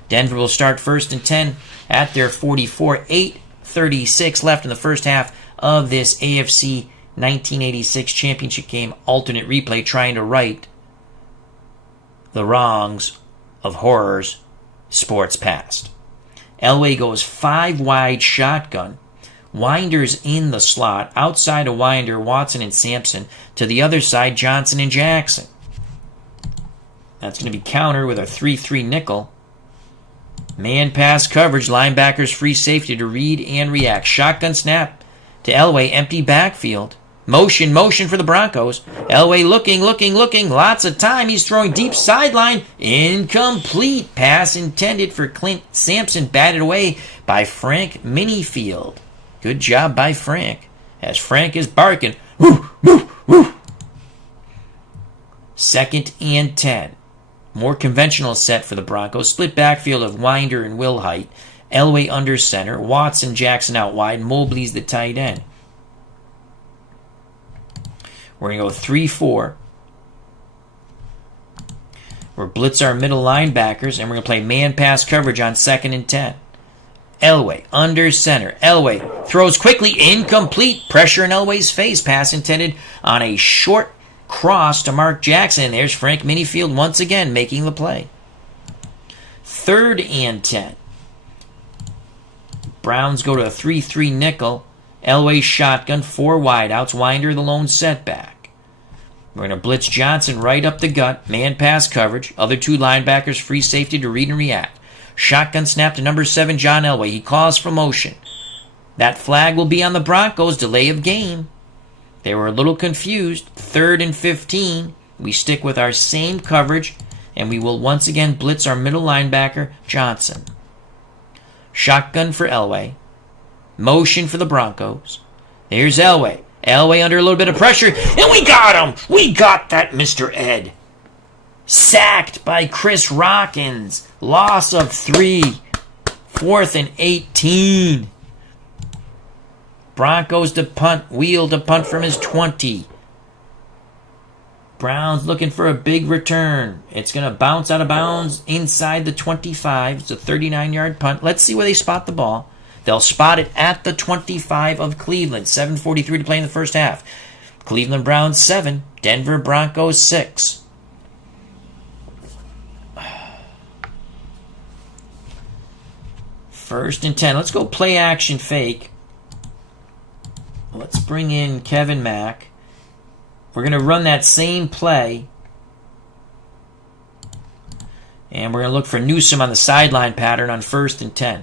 Denver will start 1st and 10 at their 44. 8:36 left in the first half of this AFC 1986 championship game alternate replay, trying to right the wrongs of horrors sports past. Elway goes 5 wide shotgun. Winder's in the slot. Outside of Winder, Watson and Sampson. To the other side, Johnson and Jackson. That's going to be countered with a 3-3 nickel. Man pass coverage. Linebackers free safety to read and react. Shotgun snap to Elway. Empty backfield. Motion for the Broncos. Elway looking. Lots of time. He's throwing deep sideline. Incomplete. Pass intended for Clint Sampson. Batted away by Frank Minifield. Good job by Frank, as Frank is barking. Woo, woo, woo. 2nd and 10. More conventional set for the Broncos. Split backfield of Winder and Wilhite. Elway under center. Watson, Jackson out wide. Mobley's the tight end. We're going to go 3-4. We're blitz our middle linebackers, and we're going to play man pass coverage on 2nd and 10. Elway, under center. Elway throws quickly, incomplete. Pressure in Elway's face. Pass intended on a short cross to Mark Jackson. And there's Frank Minifield once again making the play. 3rd and 10. Browns go to a 3-3 nickel. Elway shotgun, 4 wideouts. Winder the lone setback. We're going to blitz Johnson right up the gut. Man pass coverage. Other 2 linebackers free safety to read and react. Shotgun snap to number 7, John Elway. He calls for motion. That flag will be on the Broncos. Delay of game. They were a little confused. 3rd and 15. We stick with our same coverage, and we will once again blitz our middle linebacker, Johnson. Shotgun for Elway. Motion for the Broncos. Here's Elway. Elway under a little bit of pressure, and we got him! We got that Mr. Ed. Sacked by Chris Rockins. Loss of 3. 4th and 18. Broncos to punt. Wheel to punt from his 20. Browns looking for a big return. It's going to bounce out of bounds inside the 25. It's a 39-yard punt. Let's see where they spot the ball. They'll spot it at the 25 of Cleveland. 7:43 to play in the first half. Cleveland Browns 7, Denver Broncos 6. First and 10. Let's go play action fake. Let's bring in Kevin Mack. We're going to run that same play. And we're going to look for Newsome on the sideline pattern on first and 10.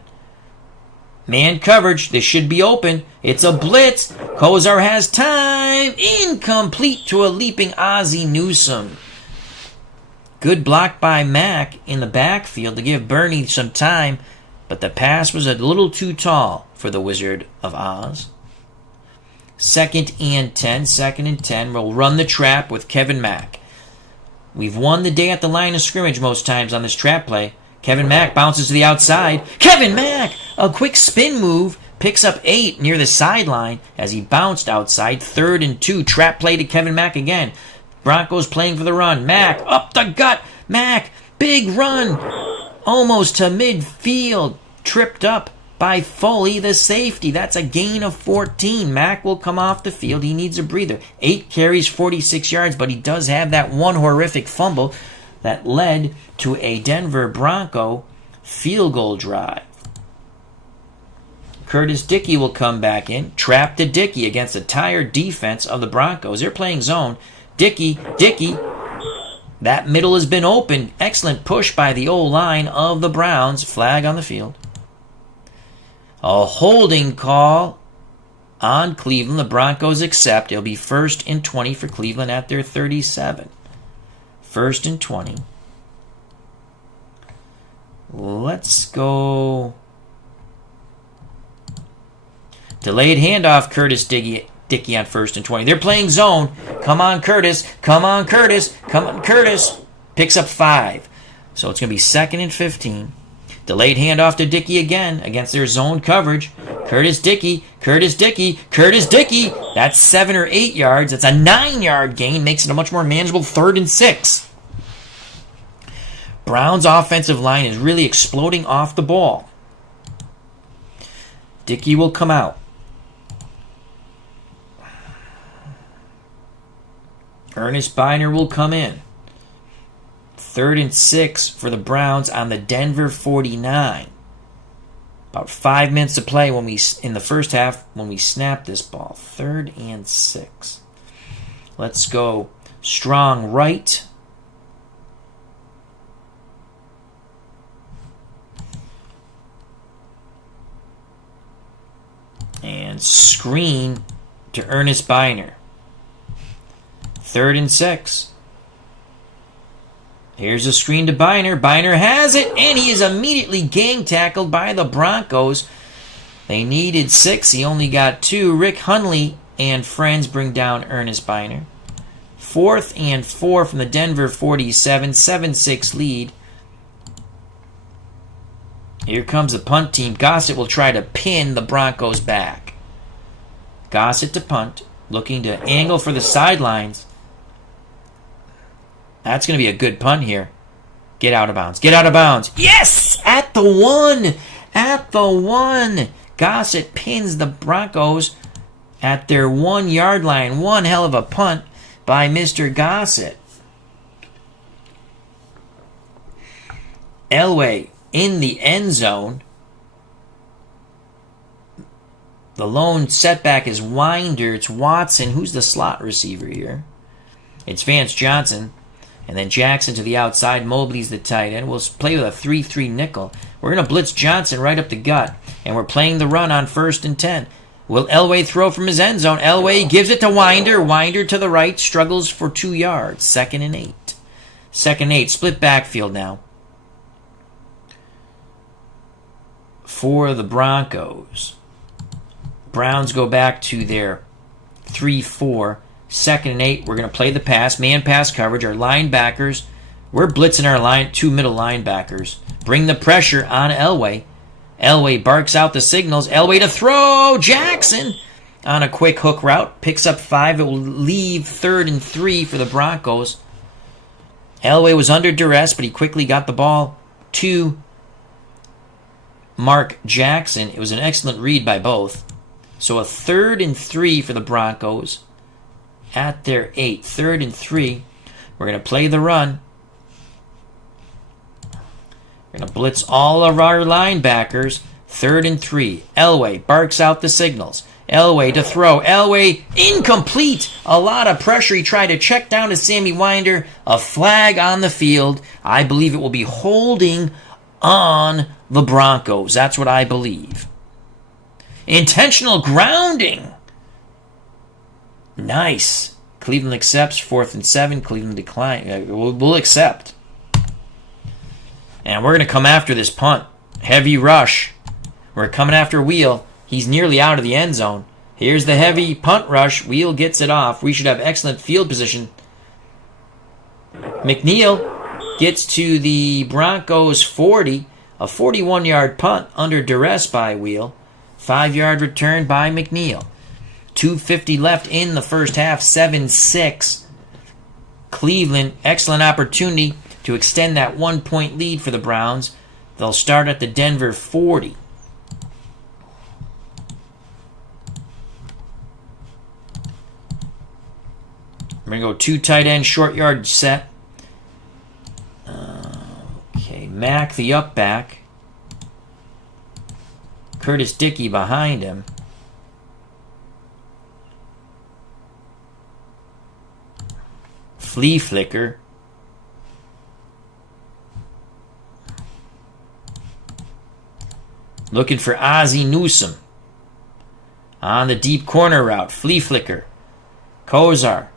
Man coverage. They should be open. It's a blitz. Kozar has time. Incomplete to a leaping Ozzie Newsome. Good block by Mack in the backfield to give Bernie some time. But the pass was a little too tall for the Wizard of Oz. Second and 10. We'll run the trap with Kevin Mack. We've won the day at the line of scrimmage most times on this trap play. Kevin Mack bounces to the outside. Kevin Mack! A quick spin move. Picks up 8 near the sideline as he bounced outside. 3rd and 2. Trap play to Kevin Mack again. Broncos playing for the run. Mack up the gut. Mack. Big run. Almost to midfield. Tripped up by Foley, the safety. That's a gain of 14. Mack will come off the field. He needs a breather. 8 carries, 46 yards, but he does have that one horrific fumble that led to a Denver Bronco field goal drive. Curtis Dickey will come back in. Trap to Dickey against the tired defense of the Broncos. They're playing zone. Dickey. That middle has been open. Excellent push by the O-line of the Browns. Flag on the field. A holding call on Cleveland. The Broncos accept. It'll be 1st and 20 for Cleveland at their 37. 1st and 20. Let's go. Delayed handoff, Curtis Dickey on 1st and 20. They're playing zone. Come on, Curtis. Picks up 5. So it's going to be 2nd and 15. Delayed handoff to Dickey again against their zone coverage. Curtis Dickey. That's 7 or 8 yards. That's a 9-yard gain. Makes it a much more manageable 3rd and 6. Browns' offensive line is really exploding off the ball. Dickey will come out. Ernest Biner will come in. 3rd and 6 for the Browns on the Denver 49. About 5 minutes to play in the first half when we snap this ball. 3rd and 6. Let's go strong right. And screen to Ernest Biner. 3rd and 6. Here's a screen to Biner. Biner has it, and he is immediately gang tackled by the Broncos. They needed 6. He only got 2. Rick Hunley and friends bring down Ernest Biner. 4th and 4 from the Denver 47. 7-6 lead. Here comes the punt team. Gossett will try to pin the Broncos back. Gossett to punt. Looking to angle for the sidelines. That's going to be a good punt here. Get out of bounds. Yes! At the 1. Gossett pins the Broncos at their 1-yard line. One hell of a punt by Mr. Gossett. Elway in the end zone. The lone setback is Winder. It's Watson. Who's the slot receiver here? It's Vance Johnson. And then Jackson to the outside. Mobley's the tight end. We'll play with a 3-3 nickel. We're going to blitz Johnson right up the gut. And we're playing the run on 1st and 10. Will Elway throw from his end zone? Elway gives it to Winder. Winder to the right. Struggles for 2 yards. 2nd and 8. 2nd and 8. Split backfield now. For the Broncos. Browns go back to their 3-4. 2nd and 8. We're going to play the pass. Man pass coverage. Our linebackers. We're blitzing our 2 middle linebackers. Bring the pressure on Elway. Elway barks out the signals. Elway to throw. Jackson. on a quick hook route. Picks up 5. It will leave 3rd and 3 for the Broncos. Elway was under duress, but he quickly got the ball to Mark Jackson. It was an excellent read by both. So a 3rd and 3 for the Broncos at their 8. 3rd and 3. We're going to play the run. We're going to blitz all of our linebackers. 3rd and 3. Elway barks out the signals. Elway to throw. Elway incomplete. A lot of pressure. He tried to check down to Sammy Winder. A flag on the field. I believe it will be holding on the Broncos. That's what I believe. Intentional grounding. Nice. Cleveland accepts. 4th and 7. Cleveland decline. We'll accept. And we're going to come after this punt. Heavy rush. We're coming after Wheel. He's nearly out of the end zone. Here's the heavy punt rush. Wheel gets it off. We should have excellent field position. McNeil gets to the Broncos 40. A 41-yard punt under duress by Wheel. 5-yard return by McNeil. 2:50 left in the first half. 7-6. Cleveland, excellent opportunity to extend that 1-point lead for the Browns. They'll start at the Denver 40. We're going to go 2 tight end, short yard set. Okay, Mack, the up back. Curtis Dickey behind him. Flea flicker. Looking for Ozzie Newsome. On the deep corner route. Flea flicker. Kozar.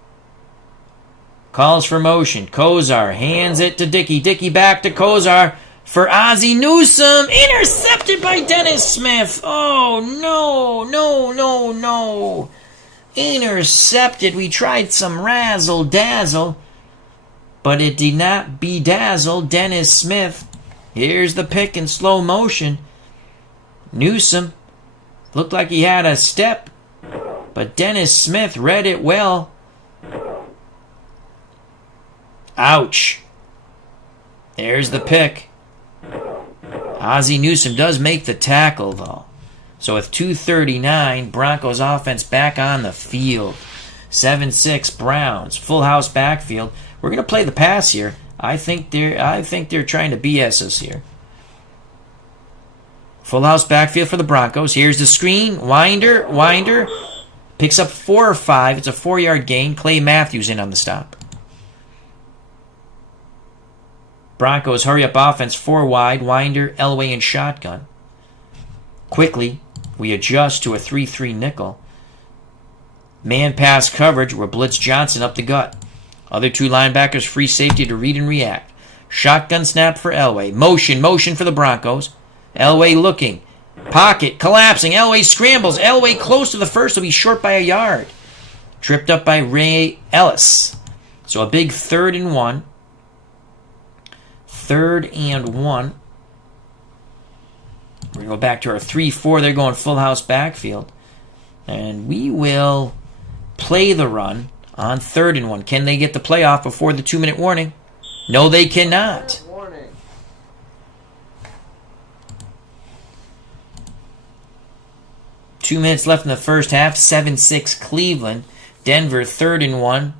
Calls for motion. Kozar hands it to Dickey. Dickey back to Kozar for Ozzie Newsome. Intercepted by Dennis Smith. Oh, no. Intercepted. We tried some razzle-dazzle, but it did not bedazzle Dennis Smith. Here's the pick in slow motion. Newsome looked like he had a step, but Dennis Smith read it well. Ouch. There's the pick. Ozzie Newsome does make the tackle, though. So with 2:39, Broncos offense back on the field. 7-6 Browns. Full house backfield. We're going to play the pass here. I think they're trying to BS us here. Full house backfield for the Broncos. Here's the screen. Winder. Picks up 4 or 5. It's a 4-yard gain. Clay Matthews in on the stop. Broncos hurry up offense, 4 wide. Winder, Elway, and shotgun. Quickly, we adjust to a 3-3 nickel. Man pass coverage. We'll blitz Johnson up the gut. Other 2 linebackers, free safety to read and react. Shotgun snap for Elway. Motion for the Broncos. Elway looking. Pocket collapsing. Elway scrambles. Elway close to the first. Will be short by a yard. Tripped up by Ray Ellis. So a big 3rd and 1. 3rd and 1. We're going to go back to our 3-4. They're going full house backfield. And we will play the run on 3rd and 1. Can they get the play off before the 2-minute warning? No, they cannot. 2 minutes left in the first half. 7-6 Cleveland. Denver 3rd and 1.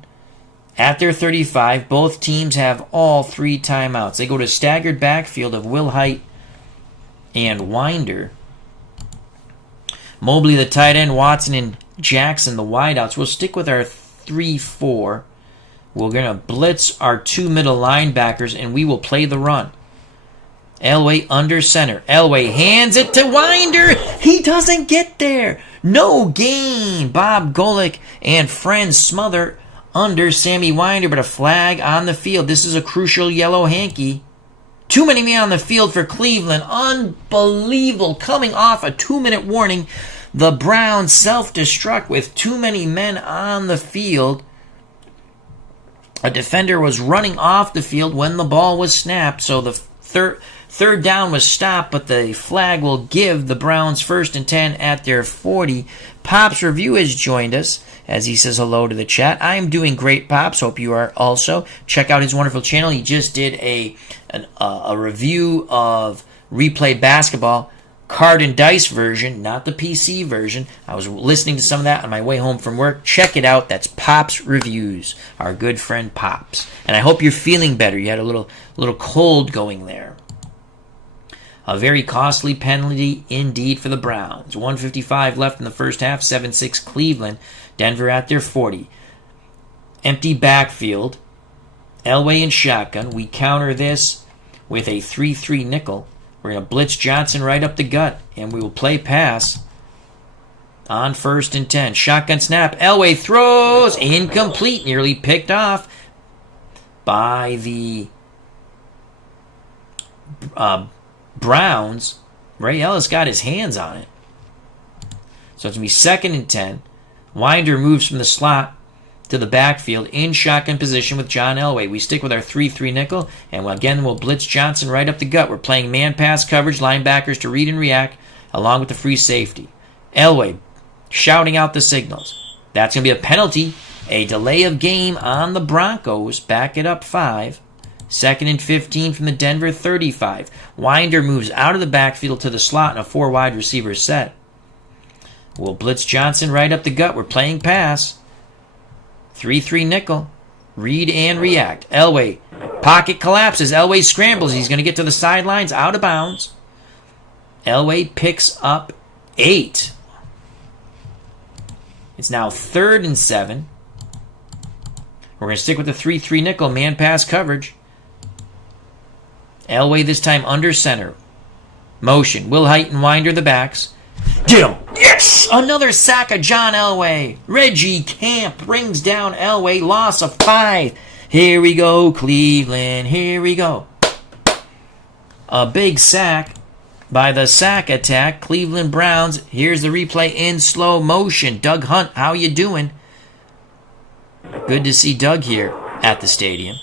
At their 35, both teams have all 3 timeouts. They go to staggered backfield of Wilhite and Winder. Mobley, the tight end, Watson and Jackson, the wideouts. We'll stick with our 3-4. We're going to blitz our 2 middle linebackers, and we will play the run. Elway under center. Elway hands it to Winder. He doesn't get there. No gain. Bob Golick and friends smother under Sammy Winder, but a flag on the field. This is a crucial yellow hanky. Too many men on the field for Cleveland. Unbelievable. Coming off a 2-minute warning, the Browns self-destruct with too many men on the field. A defender was running off the field when the ball was snapped, so the Third down was stopped, but the flag will give the Browns 1st and 10 at their 40. Pops Review has joined us as he says hello to the chat. I am doing great, Pops. Hope you are also. Check out his wonderful channel. He just did a review of Replay Basketball, card and dice version, not the PC version. I was listening to some of that on my way home from work. Check it out. That's Pops Reviews, our good friend Pops. And I hope you're feeling better. You had a little cold going there. A very costly penalty indeed for the Browns. 1:55 left in the first half. 7-6 Cleveland. Denver at their 40. Empty backfield. Elway in shotgun. We counter this with a 3-3 nickel. We're going to blitz Johnson right up the gut, and we will play pass on 1st and 10. Shotgun snap. Elway throws. Incomplete. Nearly picked off by the Browns. Ray Ellis got his hands on it. So it's going to be 2nd and 10. Winder moves from the slot to the backfield in shotgun position with John Elway. We stick with our 3-3 nickel, and again, we'll blitz Johnson right up the gut. We're playing man-pass coverage, linebackers to read and react, along with the free safety. Elway shouting out the signals. That's going to be a penalty, a delay of game on the Broncos. Back it up 5. 2nd and 15 from the Denver 35. Winder moves out of the backfield to the slot in a 4-wide receiver set. We'll blitz Johnson right up the gut. We're playing pass. 3-3 nickel. Read and react. Elway. Pocket collapses. Elway scrambles. He's going to get to the sidelines. Out of bounds. Elway picks up 8. It's now 3rd and 7. We're going to stick with the 3-3 nickel. Man pass coverage. Elway this time under center. Motion. Will Height and Winder the backs. Get him. Yes! Another sack of John Elway. Reggie Camp brings down Elway. Loss of 5. Here we go, Cleveland. Here we go. A big sack by the sack attack. Cleveland Browns. Here's the replay in slow motion. Doug Hunt, how you doing? Good to see Doug here at the stadium.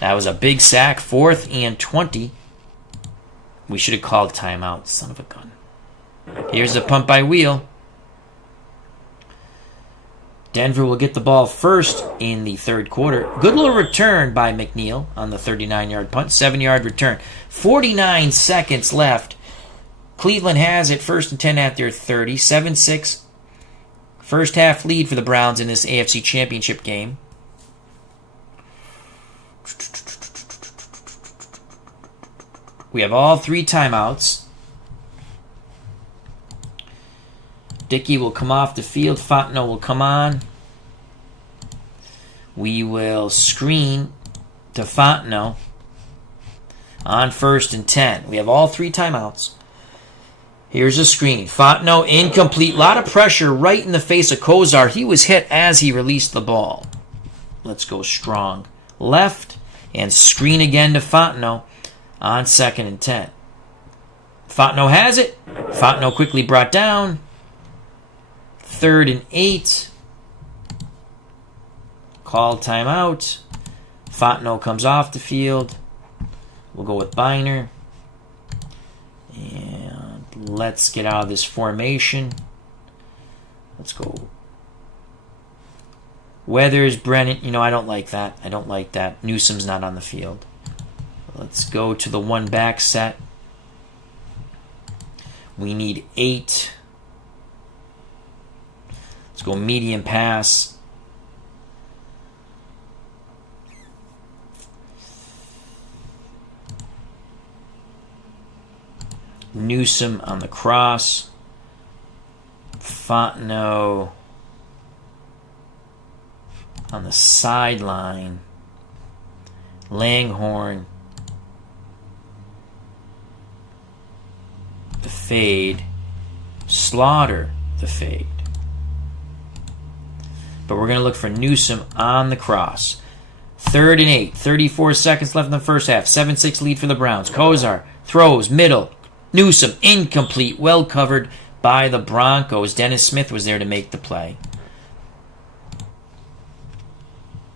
That was a big sack. 4th and 20. We should have called timeout. Son of a gun. Here's a punt by Wheel. Denver will get the ball first in the 3rd quarter. Good little return by McNeil on the 39-yard punt. 7-yard return. 49 seconds left. Cleveland has it 1st and 10 at their 30. 7-6. First half lead for the Browns in this AFC Championship game. We have all 3 timeouts. Dickey will come off the field. Fontenot will come on. We will screen to Fontenot on 1st and 10. We have all 3 timeouts. Here's a screen. Fontenot incomplete. A lot of pressure right in the face of Kozar. He was hit as he released the ball. Let's go strong. Left and screen again to Fontenot on 2nd and 10. Fontenot has it. Fontenot quickly brought down. 3rd and 8. Call timeout. Fontenot comes off the field. We'll go with Biner. And let's get out of this formation. Let's go. Weathers, Brennan. I don't like that. I don't like that. Newsom's not on the field. Let's go to the 1-back set. We need 8. Let's go medium pass. Newsom on the cross. Fontenot on the sideline. Langhorne. The fade. Slaughter the fade. But we're going to look for Newsom on the cross. 3rd and 8. 34 seconds left in the first half. 7-6 lead for the Browns. Kozar throws middle. Newsom incomplete. Well covered by the Broncos. Dennis Smith was there to make the play.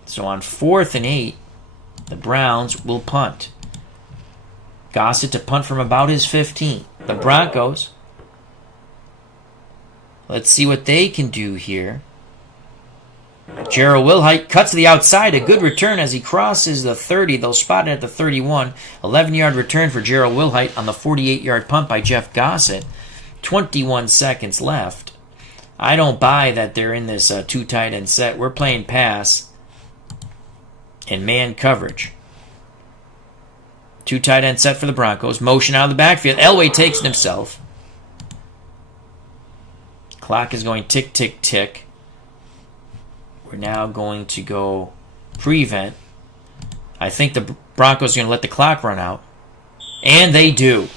So on 4th and 8, the Browns will punt. Gossett to punt from about his 15. The Broncos, let's see what they can do here. Gerald Wilhite cuts to the outside. A good return as he crosses the 30. They'll spot it at the 31. 11-yard return for Gerald Wilhite on the 48-yard punt by Jeff Gossett. 21 seconds left. I don't buy that they're in this two tight end set. We're playing pass and man coverage. Two tight end set for the Broncos. Motion out of the backfield. Elway takes it himself. Clock is going tick, tick, tick. We're now going to go prevent. I think the Broncos are going to let the clock run out. And they do.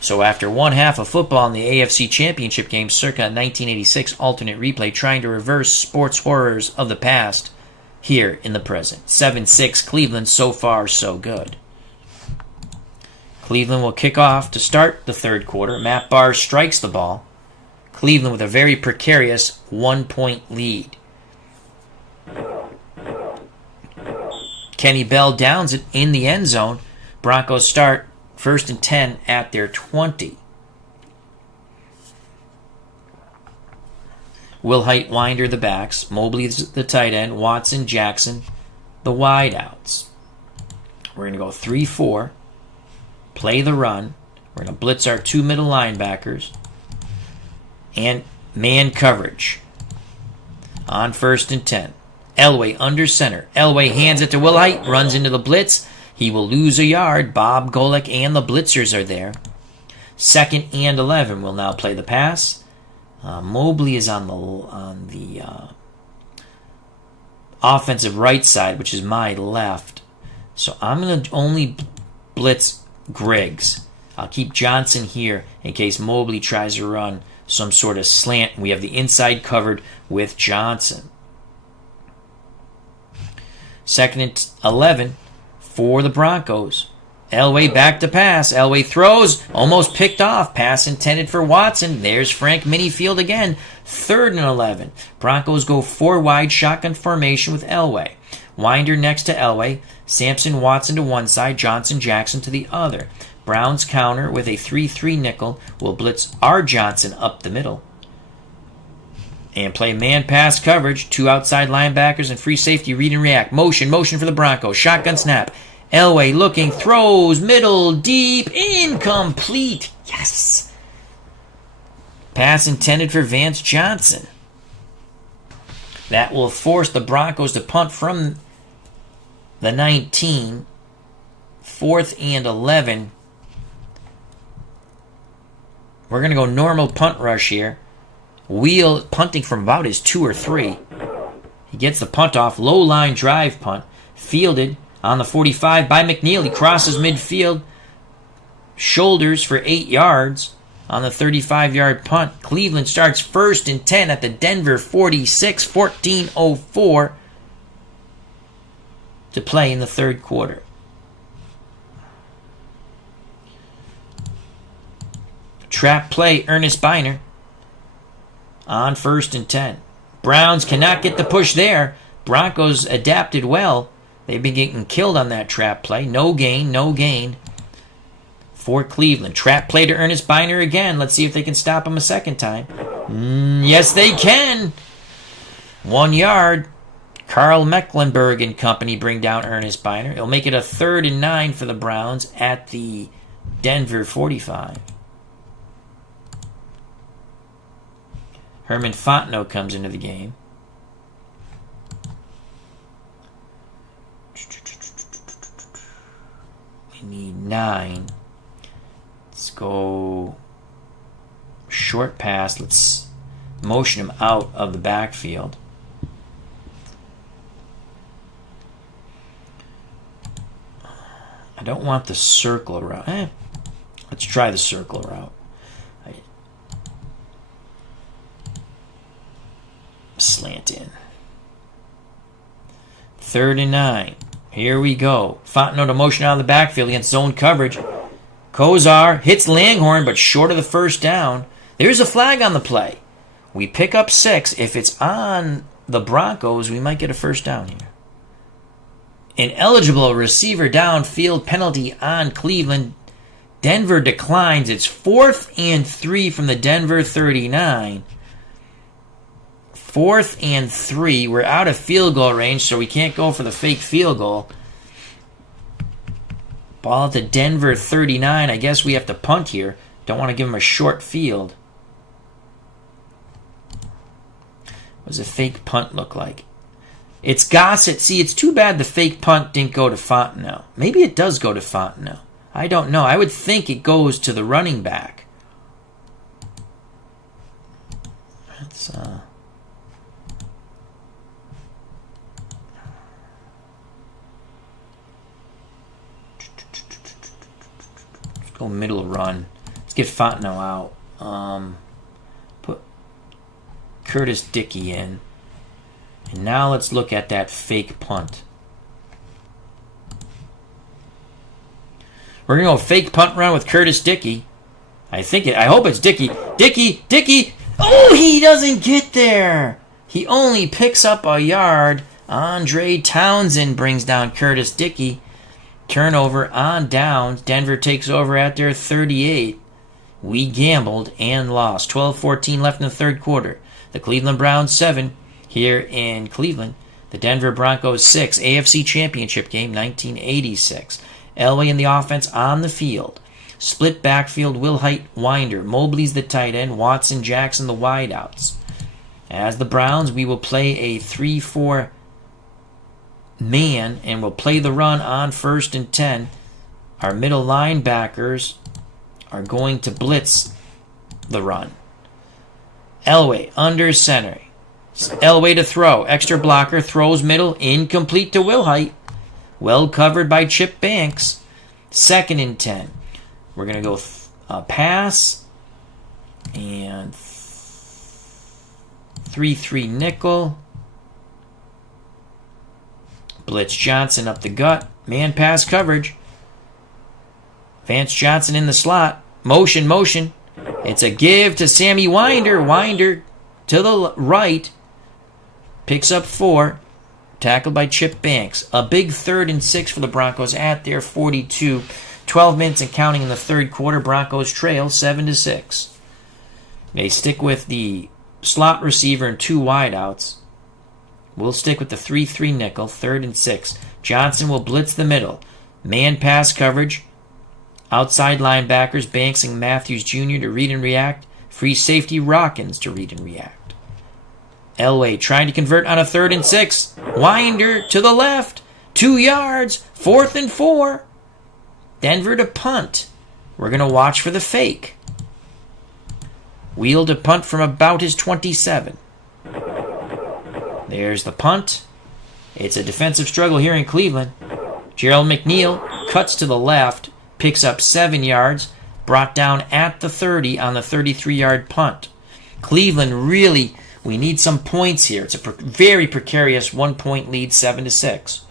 So after one half of football in the AFC Championship game circa 1986 alternate replay, trying to reverse sports horrors of the past here in the present. 7-6 Cleveland, so far so good. Cleveland will kick off to start the third quarter. Matt Barr strikes the ball. Cleveland with a very precarious 1-point lead. Kenny Bell downs it in the end zone. Broncos start 1st and 10 at their 20. Wilhite, Winder the backs. Mobley the tight end. Watson, Jackson the wideouts. We're going to go 3-4. Play the run. We're going to blitz our two middle linebackers. And man coverage. On 1st and 10. Elway under center. Elway hands it to Wilhite. Runs into the blitz. He will lose a yard. Bob Golick and the blitzers are there. 2nd and 11 will now play the pass. Mobley is on the offensive right side, which is my left. So I'm going to only blitz Griggs. I'll keep Johnson here in case Mobley tries to run some sort of slant. We have the inside covered with Johnson. 2nd and 11 for the Broncos. Elway back to pass. Elway throws. Almost picked off. Pass intended for Watson. There's Frank Minifield again. 3rd and 11. Broncos go 4 wide shotgun formation with Elway. Winder next to Elway. Sampson, Watson to one side. Johnson, Jackson to the other. Browns counter with a 3-3 nickel. Will blitz R. Johnson up the middle. And play man pass coverage. 2 outside linebackers and free safety read and react. Motion for the Broncos. Shotgun snap. Elway looking, throws, middle, deep, incomplete. Yes. Pass intended for Vance Johnson. That will force the Broncos to punt from the 19. 4th and 11. We're going to go normal punt rush here. Wheel punting from about his 2 or 3. He gets the punt off. Low line drive punt. Fielded on the 45 by McNeil. He crosses midfield. Shoulders for 8 yards on the 35-yard punt. Cleveland starts 1st and 10 at the Denver 46. 14:04 to play in the third quarter. Trap play, Ernest Biner. On 1st and 10. Browns cannot get the push there. Broncos adapted well. They've been getting killed on that trap play. No gain. For Cleveland. Trap play to Ernest Biner again. Let's see if they can stop him a second time. Yes, they can. 1 yard. Carl Mecklenburg and company bring down Ernest Biner. It'll make it a 3rd and 9 for the Browns at the Denver 45. Herman Fontenot comes into the game. We need 9. Let's go short pass. Let's motion him out of the backfield. I don't want the circle route. Let's try the circle route. Slant in. 3rd and 9. Here we go. Fontenot to motion out of the backfield against zone coverage. Kozar hits Langhorne, but short of the first down. There's a flag on the play. We pick up 6. If it's on the Broncos, we might get a first down here. An eligible receiver downfield penalty on Cleveland. Denver declines. It's 4th and 3 from the Denver 39. 4th and 3. We're out of field goal range, so we can't go for the fake field goal. Ball at the Denver 39. I guess we have to punt here. Don't want to give them a short field. What does a fake punt look like? It's Gossett. See, it's too bad the fake punt didn't go to Fontenot. Maybe it does go to Fontenot. I don't know. I would think it goes to the running back. Let's go middle run. Let's get Fontenot out. Put Curtis Dickey in. And now let's look at that fake punt. We're going to go fake punt run with Curtis Dickey. I hope it's Dickey. Dickey! Oh, he doesn't get there. He only picks up a yard. Andre Townsend brings down Curtis Dickey. Turnover on downs. Denver takes over at their 38. We gambled and lost. 12-14 left in the third quarter. The Cleveland Browns 7 here in Cleveland. The Denver Broncos 6. AFC Championship game 1986. Elway in the offense on the field. Split backfield, Wilhite, Winder. Mobley's the tight end. Watson, Jackson the wideouts. As the Browns, we will play a 3-4 man and we'll play the run on 1st and 10. Our middle linebackers are going to blitz the run. Elway under center. Elway to throw. Extra blocker, throws middle, incomplete to Wilhite. Well covered by Chip Banks. 2nd and 10. We're going to go pass and 3-3 nickel. Blitz Johnson up the gut. Man pass coverage. Vance Johnson in the slot. Motion. It's a give to Sammy Winder. Winder to the right. Picks up 4. Tackled by Chip Banks. A big 3rd and 6 for the Broncos at their 42. 12 minutes and counting in the third quarter. Broncos trail 7-6. They stick with the slot receiver and 2 wideouts. We'll stick with the 3-3 nickel, 3rd and 6. Johnson will blitz the middle. Man pass coverage. Outside linebackers, Banks and Matthews Jr. to read and react. Free safety Rockins to read and react. Elway trying to convert on a 3rd and 6. Winder to the left. 2 yards. 4th and 4. Denver to punt. We're going to watch for the fake. Wheel to punt from about his 27. There's the punt. It's a defensive struggle here in Cleveland. Gerald McNeil cuts to the left. Picks up 7 yards. Brought down at the 30 on the 33-yard punt. Cleveland really... We need some points here. It's a very precarious 1-point lead, 7-6.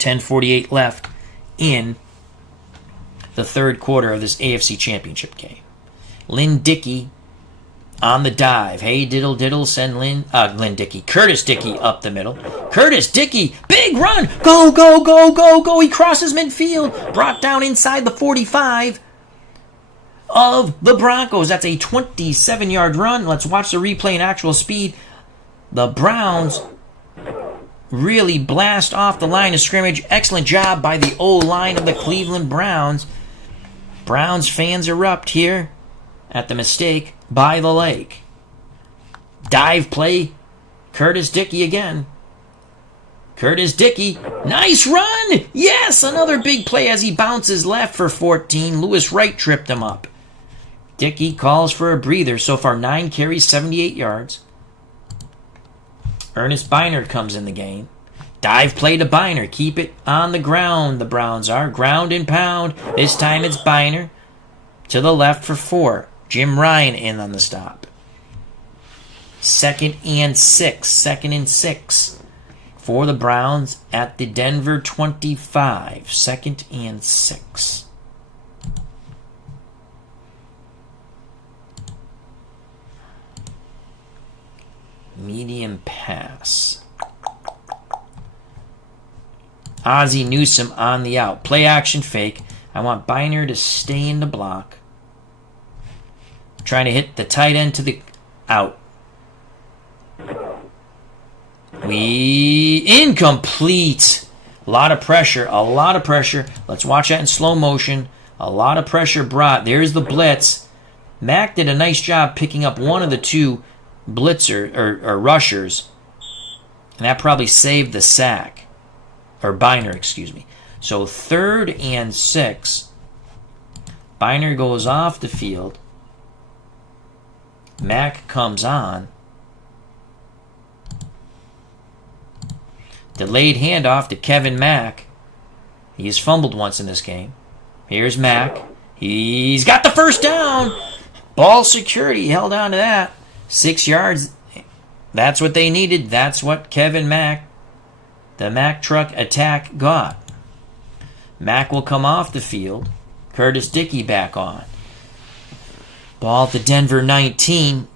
10:48 left in the third quarter of this AFC Championship game. Lynn Dickey on the dive. Hey, diddle, send Lynn Dickey. Curtis Dickey up the middle. Curtis Dickey, big run. Go. He crosses midfield. Brought down inside the 45. Of the Broncos. That's a 27-yard run. Let's watch the replay in actual speed. The Browns really blast off the line of scrimmage. Excellent job by the O-line of the Cleveland Browns. Browns fans erupt here at the mistake by the lake. Dive play. Curtis Dickey again. Curtis Dickey. Nice run. Yes, another big play as he bounces left for 14. Lewis Wright tripped him up. Dickey calls for a breather. So far, 9 carries, 78 yards. Ernest Bynard comes in the game. Dive play to Bynard. Keep it on the ground, the Browns are. Ground and pound. This time it's Bynard. To the left for 4. Jim Ryan in on the stop. 2nd and 6. For the Browns at the Denver 25. 2nd and 6. Medium pass. Ozzie Newsome on the out. Play action fake. I want Biner to stay in the block. Trying to hit the tight end to the out. Incomplete. A lot of pressure. Let's watch that in slow motion. A lot of pressure brought. There's the blitz. Mack did a nice job picking up one of the two blitzer or rushers. And that probably saved the sack. Or Biner, excuse me. So 3rd and 6. Biner goes off the field. Mack comes on. Delayed handoff to Kevin Mack. He has fumbled once in this game. Here's Mack. He's got the first down. Ball security held on to that. 6 yards. That's what they needed. That's what Kevin Mack, the Mack truck attack, got. Mack will come off the field. Curtis Dickey back on. Ball at the Denver 19.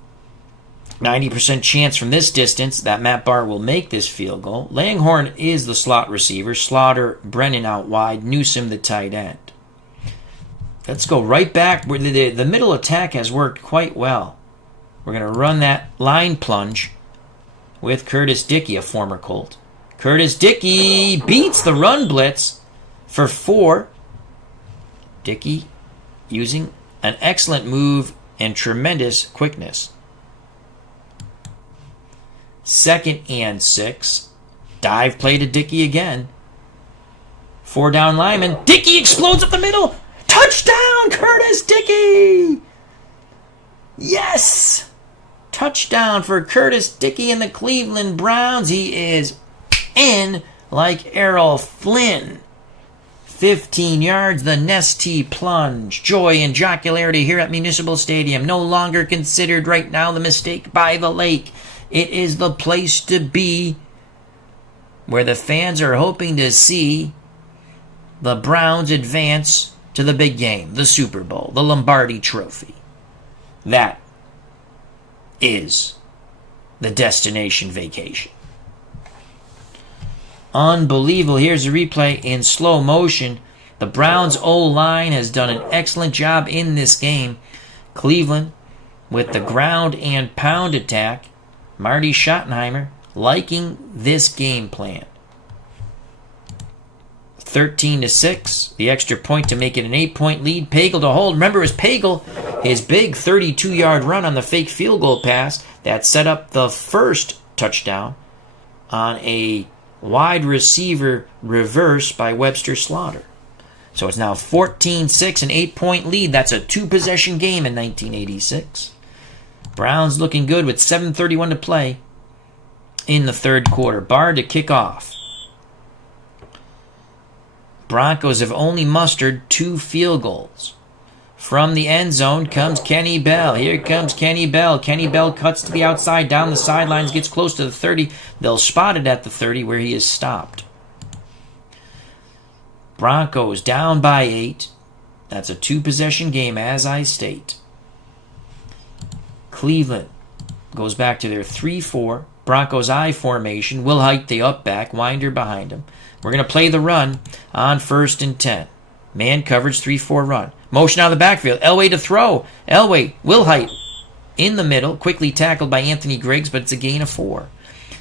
90% chance from this distance that Matt Barr will make this field goal. Langhorne is the slot receiver. Slaughter, Brennan out wide. Newsom the tight end. Let's go right back. The middle attack has worked quite well. We're going to run that line plunge with Curtis Dickey, a former Colt. Curtis Dickey beats the run blitz for 4. Dickey using an excellent move and tremendous quickness. 2nd and 6. Dive play to Dickey again. 4 down lineman. Dickey explodes up the middle. Touchdown, Curtis Dickey! Yes! Touchdown for Curtis Dickey and the Cleveland Browns. He is in like Errol Flynn. 15 yards, the Nestea plunge. Joy and jocularity here at Municipal Stadium. No longer considered right now the mistake by the lake. It is the place to be where the fans are hoping to see the Browns advance to the big game, the Super Bowl, the Lombardi Trophy. That is the destination vacation. Unbelievable. Here's a replay in slow motion. The Browns' O-line has done an excellent job in this game. Cleveland with the ground and pound attack. Marty Schottenheimer liking this game plan. 13-6. The extra point to make it an 8-point lead. Pagel to hold. Remember, it was Pagel, his big 32-yard run on the fake field goal pass that set up the first touchdown on a wide receiver reverse by Webster Slaughter. So it's now 14-6, an 8-point lead. That's a 2-possession game in 1986. Browns looking good with 7:31 to play in the third quarter. Barr to kick off. Broncos have only mustered 2 field goals. From the end zone comes Kenny Bell. Here comes Kenny Bell. Kenny Bell cuts to the outside, down the sidelines, gets close to the 30. They'll spot it at the 30 where he is stopped. Broncos down by 8. That's a 2-possession game, as I state. Cleveland goes back to their 3-4. Broncos I formation. Will Height the up back. Winder behind him. We're going to play the run on 1st and 10. Man coverage, 3-4 run. Motion out of the backfield. Elway to throw. Elway, Will Height in the middle. Quickly tackled by Anthony Griggs, but it's a gain of 4.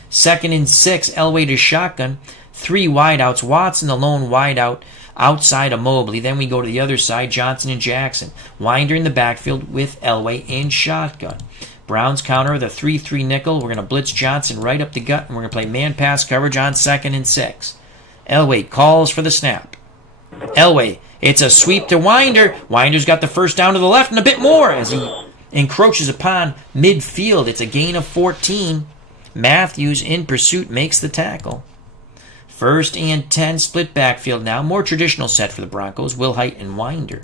2nd and 6. Elway to shotgun. 3 wideouts. Watson, the lone wideout, outside of Mobley. Then we go to the other side. Johnson and Jackson. Winder in the backfield with Elway in shotgun. Browns counter the 3-3 nickel. We're going to blitz Johnson right up the gut, and we're going to play man-pass coverage on 2nd and 6. Elway calls for the snap. Elway, it's a sweep to Winder. Winder's got the first down to the left and a bit more as he encroaches upon midfield. It's a gain of 14. Matthews in pursuit makes the tackle. 1st and 10, split backfield now. More traditional set for the Broncos. Will Height and Winder.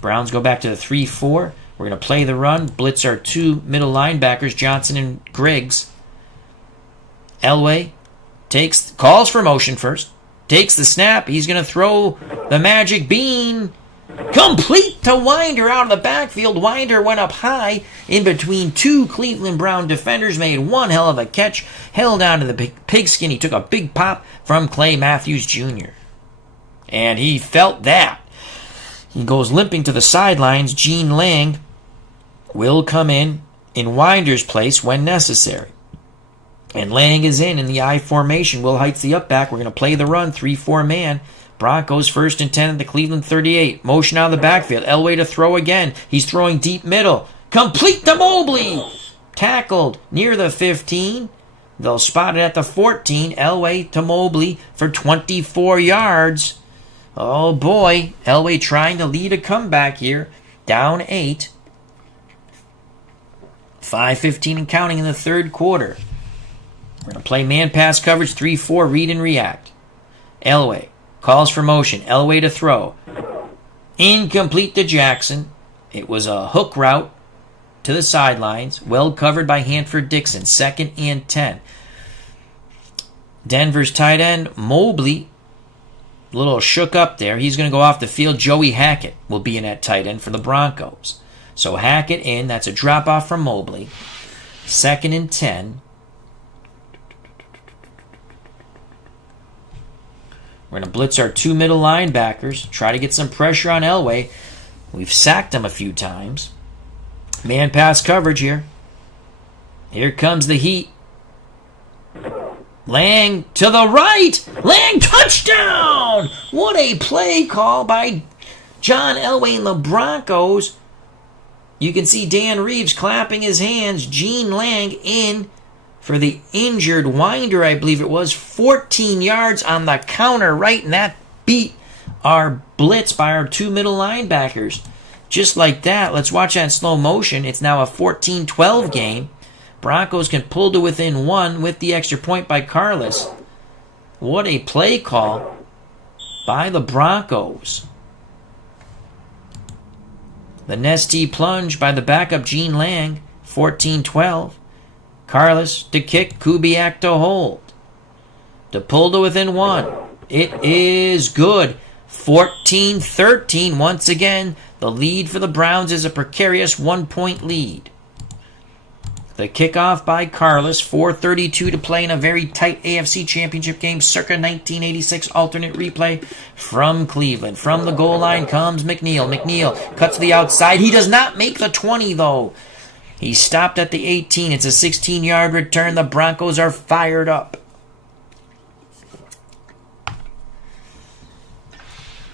Browns go back to the 3-4. We're going to play the run. Blitz our 2 middle linebackers, Johnson and Griggs. Elway calls for motion first. Takes the snap. He's going to throw the magic bean. Complete to Winder out of the backfield. Winder went up high in between 2 Cleveland Brown defenders. Made one hell of a catch. Held on to the pigskin. He took a big pop from Clay Matthews Jr. And he felt that. He goes limping to the sidelines. Gene Lang will come in Winder's place when necessary. And Lang is in the I formation. Will Height's the up back. We're going to play the run, 3-4 man. Broncos 1st and 10 at the Cleveland 38. Motion out of the backfield. Elway to throw again. He's throwing deep middle. Complete to Mobley. Tackled near the 15. They'll spot it at the 14. Elway to Mobley for 24 yards. Oh boy. Elway trying to lead a comeback here. Down 8. 5:15 and counting in the third quarter. We're going to play man pass coverage 3-4, read and react. Elway calls for motion. Elway to throw. Incomplete to Jackson. It was a hook route to the sidelines. Well covered by Hanford Dixon. 2nd and 10. Denver's tight end, Mobley, a little shook up there. He's going to go off the field. Joey Hackett will be in at tight end for the Broncos. So Hackett in. That's a drop off from Mobley. 2nd and 10. We're going to blitz our 2 middle linebackers. Try to get some pressure on Elway. We've sacked him a few times. Man pass coverage here. Here comes the heat. Lang to the right. Lang touchdown! What a play call by John Elway and the Broncos. You can see Dan Reeves clapping his hands. Gene Lang in for the injured Winder, I believe it was. 14 yards on the counter, right? And that beat our blitz by our 2 middle linebackers. Just like that. Let's watch that in slow motion. It's now a 14-12 game. Broncos can pull to within 1 with the extra point by Carlos. What a play call by the Broncos. The Nestea plunge by the backup Gene Lang. 14-12. Carlos to kick. Kubiak to hold. To pull to within 1. It is good. 14-13. Once again, the lead for the Browns is a precarious 1-point lead. The kickoff by Carlos. 4:32 to play in a very tight AFC Championship game. Circa 1986 alternate replay from Cleveland. From the goal line comes McNeil. McNeil cuts to the outside. He does not make the 20, though. He stopped at the 18. It's a 16-yard return. The Broncos are fired up.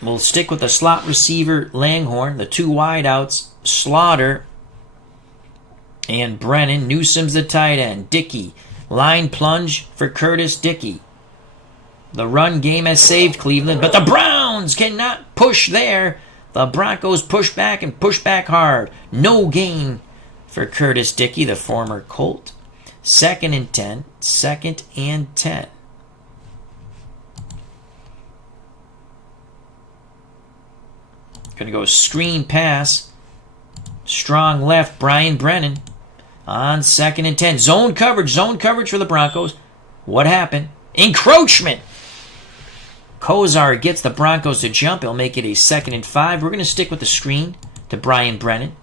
We'll stick with the slot receiver Langhorn. The 2 wideouts, Slaughter and Brennan. Newsom's the tight end. Dickey. Line plunge for Curtis Dickey. The run game has saved Cleveland, but the Browns cannot push there. The Broncos push back and push back hard. No gain for Curtis Dickey, the former Colt. 2nd and 10. 2nd and 10. Going to go screen pass. Strong left, Brian Brennan. On 2nd and 10. Zone coverage for the Broncos. What happened? Encroachment! Kozar gets the Broncos to jump. He'll make it a 2nd and 5. We're going to stick with the screen to Brian Brennan.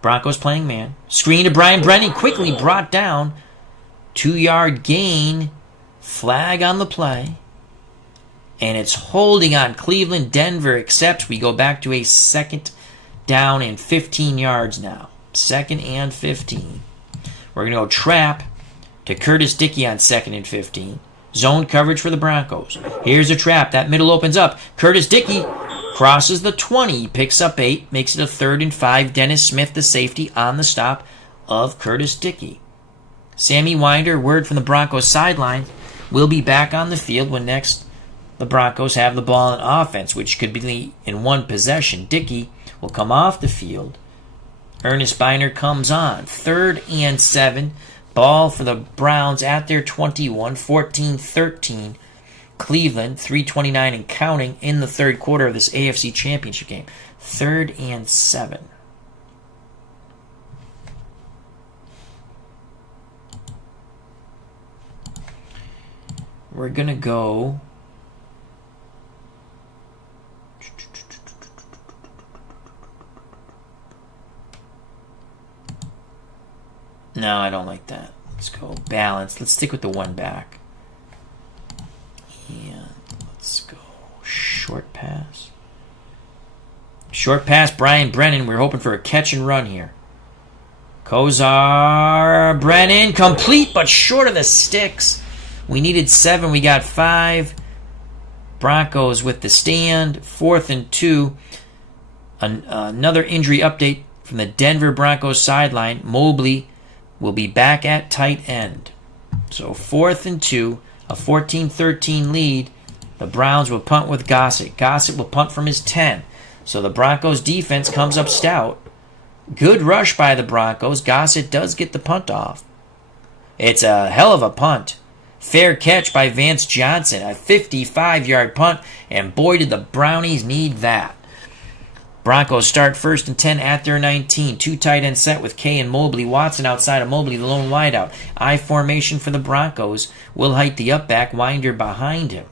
Broncos playing man. Screen to Brian Brennan. Quickly brought down. 2-yard gain. Flag on the play. And it's holding on. Cleveland, Denver accepts. We go back to a 2nd down and 15 yards now. 2nd and 15. We're going to go trap to Curtis Dickey on 2nd and 15. Zone coverage for the Broncos. Here's a trap. That middle opens up. Curtis Dickey crosses the 20. He picks up 8. Makes it a 3rd and 5. Dennis Smith, the safety, on the stop of Curtis Dickey. Sammy Winder, word from the Broncos sideline, will be back on the field when next the Broncos have the ball in offense, which could be in 1 possession. Dickey will come off the field. Ernest Biner comes on. 3rd and 7. Ball for the Browns at their 21. 14-13. Cleveland, 3:29 and counting in the third quarter of this AFC Championship game. 3rd and 7. We're going to go... No, I don't like that. Let's go balance. Let's stick with the 1 back. And let's go short pass. Short pass, Brian Brennan. We're hoping for a catch and run here. Kozar Brennan, complete but short of the sticks. We needed 7, we got 5. Broncos with the stand, 4th and 2. Another injury update from the Denver Broncos sideline. Mobley will be back at tight end. So 4th and 2, a 14-13 lead. The Browns will punt with Gossett. Gossett will punt from his 10. So the Broncos defense comes up stout. Good rush by the Broncos. Gossett does get the punt off. It's a hell of a punt. Fair catch by Vance Johnson. A 55-yard punt. And boy, did the Brownies need that. Broncos start 1st and 10 at their 19. 2 tight end set with Kay and Mobley. Watson outside of Mobley, the lone wideout. I formation for the Broncos. Will Height the up back. Winder behind him.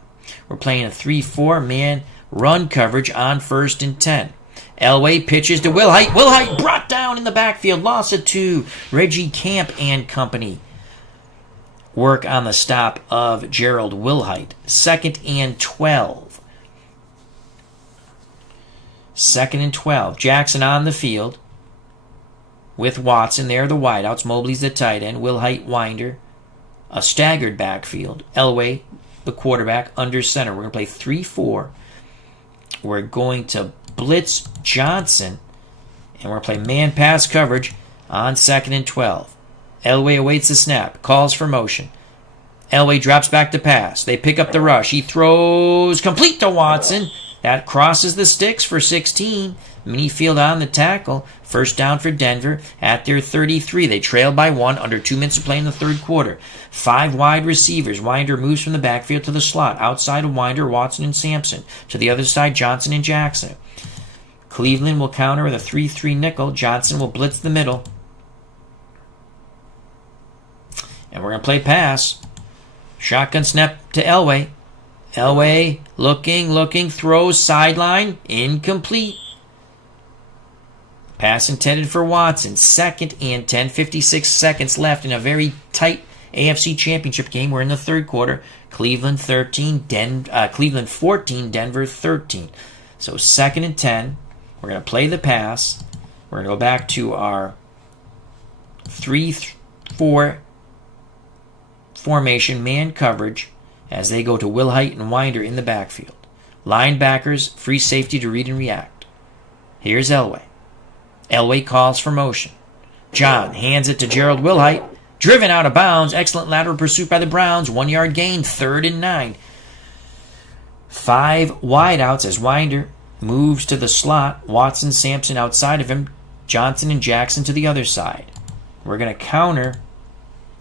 We're playing a 3-4 man run coverage on 1st and 10. Elway pitches to Will Height. Will Height brought down in the backfield. Loss of 2. Reggie Camp and company work on the stop of Gerald Wilhite. 2nd and 12. 2nd and 12. Jackson on the field with Watson. There are the wideouts. Mobley's the tight end. Wilhite, Winder. A staggered backfield. Elway, the quarterback, under center. We're going to play 3-4. We're going to blitz Johnson, and we're going to play man pass coverage on 2nd and 12. Elway awaits the snap, calls for motion. Elway drops back to pass. They pick up the rush. He throws complete to Watson. That crosses the sticks for 16. Minifield on the tackle. First down for Denver at their 33. They trail by 1 under 2 minutes to play in the third quarter. 5 wide receivers. Winder moves from the backfield to the slot. Outside of Winder, Watson and Sampson. To the other side, Johnson and Jackson. Cleveland will counter with a 3-3 nickel. Johnson will blitz the middle. And we're going to play pass. Shotgun snap to Elway. Elway looking, throws sideline, incomplete. Pass intended for Watson. 2nd and 10, 56 seconds left in a very tight AFC Championship game. We're in the third quarter. Cleveland 14, Denver 13. So 2nd and 10. We're going to play the pass. We're going to go back to our 3-4 formation, man coverage, as they go to Wilhite and Winder in the backfield. Linebackers, free safety to read and react. Here's Elway. Elway calls for motion. John hands it to Gerald Wilhite. Driven out of bounds. Excellent lateral pursuit by the Browns. 1-yard gain. 3rd and 9. 5 wideouts as Winder moves to the slot. Watson, Sampson outside of him. Johnson and Jackson to the other side. We're going to counter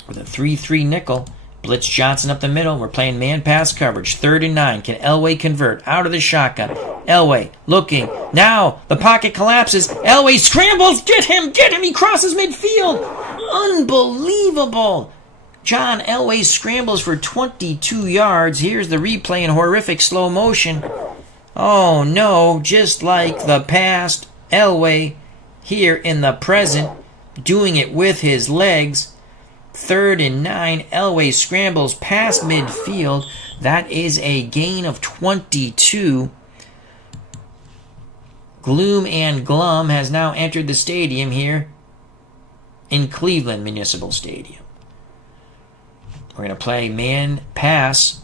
with a 3-3 nickel. Blitz Johnson up the middle. We're playing man pass coverage. 3rd and 9. Can Elway convert? Out of the shotgun. Elway looking. Now the pocket collapses. Elway scrambles. Get him. He crosses midfield. Unbelievable. John Elway scrambles for 22 yards. Here's the replay in horrific slow motion. Oh no, just like the past. Elway here in the present, doing it with his legs. 3rd and 9. Elway scrambles past midfield. That is a gain of 22. Gloom and Glum has now entered the stadium here in Cleveland Municipal Stadium. We're going to play man pass,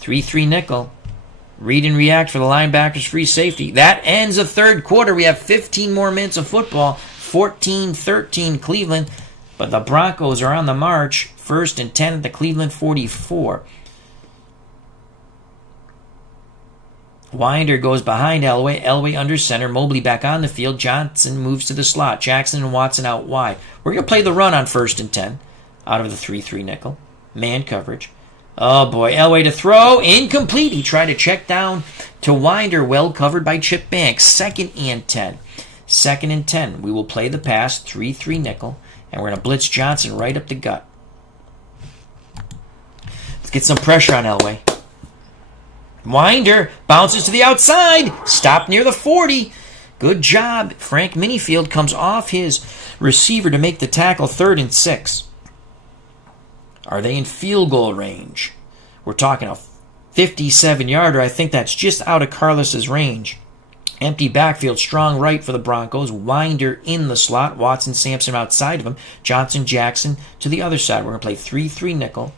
3-3 nickel. Read and react for the linebackers, free safety. That ends the third quarter. We have 15 more minutes of football. 14-13 Cleveland. But the Broncos are on the march. 1st and 10 at the Cleveland 44. Winder goes behind Elway. Elway under center. Mobley back on the field. Johnson moves to the slot. Jackson and Watson out wide. We're going to play the run on 1st and 10 out of the 3-3 nickel. Man coverage. Oh boy, Elway to throw. Incomplete. He tried to check down to Winder. Well covered by Chip Banks. 2nd and 10. 2nd and 10. We will play the pass. 3-3 nickel. And we're going to blitz Johnson right up the gut. Let's get some pressure on Elway. Winder bounces to the outside. Stopped near the 40. Good job. Frank Minifield comes off his receiver to make the tackle. 3rd and 6. Are they in field goal range? We're talking a 57-yarder. I think that's just out of Carlos's range. Empty backfield, strong right for the Broncos. Winder in the slot. Watson, Sampson outside of him. Johnson, Jackson to the other side. We're going to play 3-3 nickel.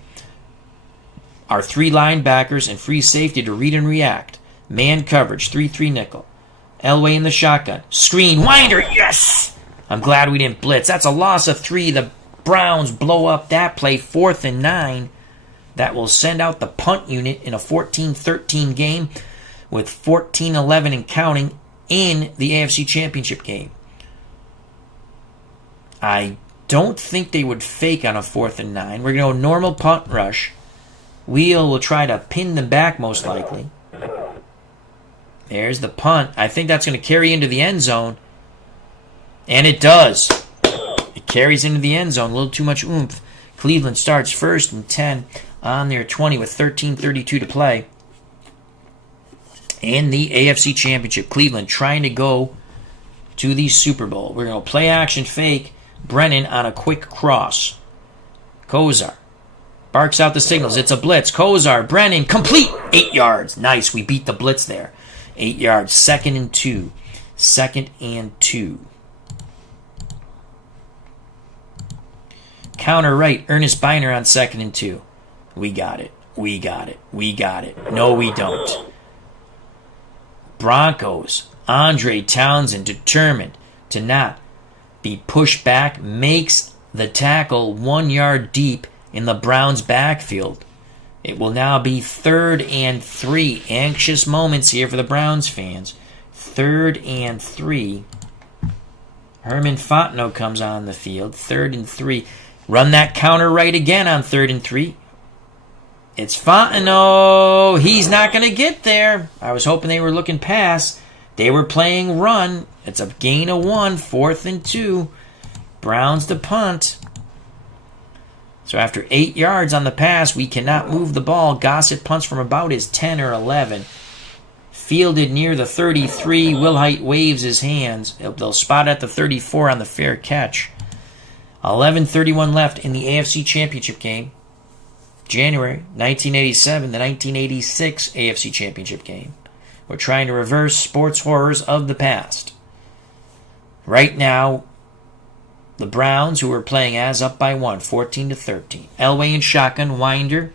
Our 3 linebackers and free safety to read and react. Man coverage, 3-3 nickel. Elway in the shotgun. Screen, Winder, yes! I'm glad we didn't blitz. That's a loss of 3. The Browns blow up that play, 4th and 9. That will send out the punt unit in a 14-13 game with 14-11 and counting in the AFC Championship game. I don't think they would fake on a 4th and 9. We're going to go normal punt rush. Wheel will try to pin them back most likely. There's the punt. I think that's going to carry into the end zone. And it does. It carries into the end zone. A little too much oomph. Cleveland starts 1st and 10 on their 20 with 13:32 to play. In the AFC Championship, Cleveland trying to go to the Super Bowl. We're going to play action fake. Brennan on a quick cross. Kozar barks out the signals. It's a blitz. Kozar, Brennan, complete. 8 yards. Nice. We beat the blitz there. 8 yards. 2nd and 2. 2nd and 2. Counter right. Ernest Biner on 2nd and 2. We got it. We got it. We got it. No, we don't. Broncos. Andre Townsend determined to not be pushed back. Makes the tackle 1 yard deep in the Browns' backfield. It will now be 3rd and 3. Anxious moments here for the Browns fans. 3rd and 3. Herman Fontenot comes on the field. 3rd and 3. Run that counter right again on 3rd and 3. It's Fontenot. He's not going to get there. I was hoping they were looking pass. They were playing run. It's a gain of 1. 4th and 2. Browns to punt. So after 8 yards on the pass, we cannot move the ball. Gossett punts from about his 10 or 11. Fielded near the 33. Wilhite waves his hands. They'll spot at the 34 on the fair catch. 11:31 left in the AFC Championship game. January 1987, the 1986 AFC Championship game. We're trying to reverse sports horrors of the past. Right now, the Browns, who are playing as, up by 1, 14-13. Elway in shotgun. Winder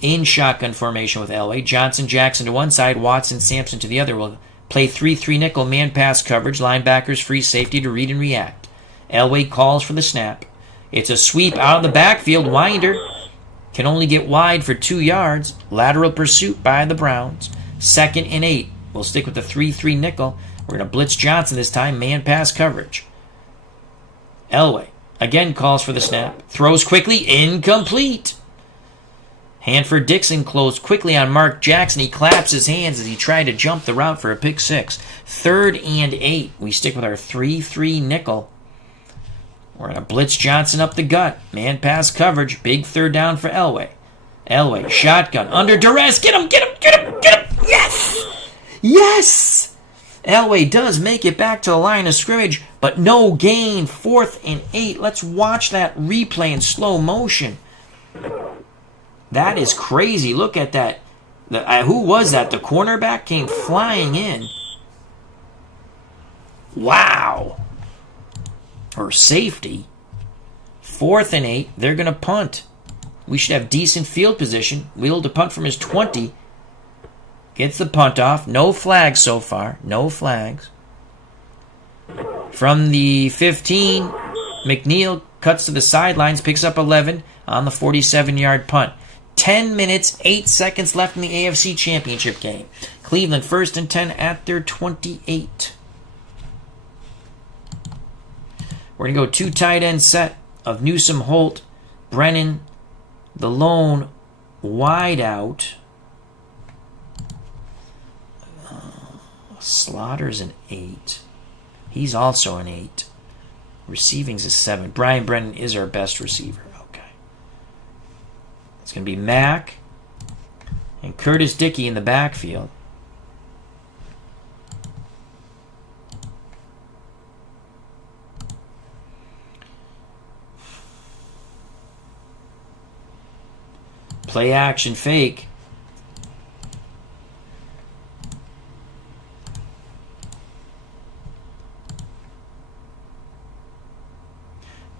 in shotgun formation with Elway. Johnson, Jackson to one side. Watson, Sampson to the other. We'll play 3-3 nickel man pass coverage. Linebackers free safety to read and react. Elway calls for the snap. It's a sweep out of the backfield. Winder can only get wide for 2 yards. Lateral pursuit by the Browns. 2nd and 8. We'll stick with the 3-3 nickel. We're going to blitz Johnson this time. Man pass coverage. Elway again calls for the snap. Throws quickly. Incomplete. Hanford Dixon closed quickly on Mark Jackson. He claps his hands as he tried to jump the route for a pick 6. 3rd and 8. We stick with our 3-3 nickel. We're going to blitz Johnson up the gut. Man pass coverage. Big 3rd down for Elway. Elway, shotgun, under duress. Get him, get him, get him, get him. Yes! Yes! Elway does make it back to the line of scrimmage, but no gain. 4th and 8. Let's watch that replay in slow motion. That is crazy. Look at that. Who was that? The cornerback came flying in. Wow. Or safety. 4th and 8. They're going to punt. We should have decent field position. Wheel to punt from his 20. Gets the punt off. No flags so far. No flags. From the 15, McNeil cuts to the sidelines, picks up 11 on the 47-yard punt. 10 minutes, 8 seconds left in the AFC Championship game. Cleveland 1st and 10 at their 28. We're going to go 2 tight end set of Newsome, Holt, Brennan, the lone wide out. Slaughter's an 8. He's also an 8. Receiving's a 7. Brian Brennan is our best receiver. Okay. It's going to be Mack and Curtis Dickey in the backfield. Play action fake.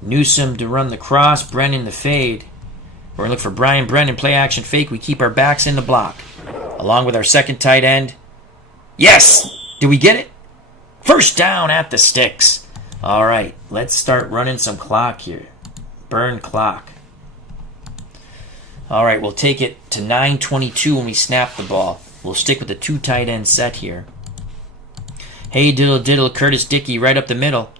Newsome to run the cross. Brennan the fade. We're going to look for Brian Brennan. Play action fake. We keep our backs in the block. Along with our second tight end. Yes! Did we get it? First down at the sticks. All right. Let's start running some clock here. Burn clock. All right. We'll take it to 9:22 when we snap the ball. We'll stick with the 2 tight end set here. Hey, diddle diddle. Curtis Dickey right up the middle.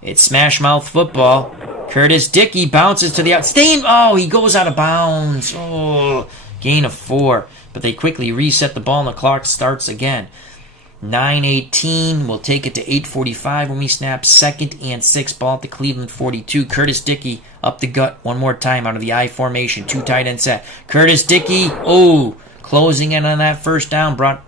It's smash mouth football. Curtis Dickey bounces to the out. Oh, he goes out of bounds. Oh, gain of 4. But they quickly reset the ball and the clock starts again. 9:18. We'll take it to 8:45 when we snap. 2nd and 6. Ball at the Cleveland 42. Curtis Dickey up the gut one more time out of the I formation. 2 tight end set. Curtis Dickey. Oh, closing in on that first down. Brought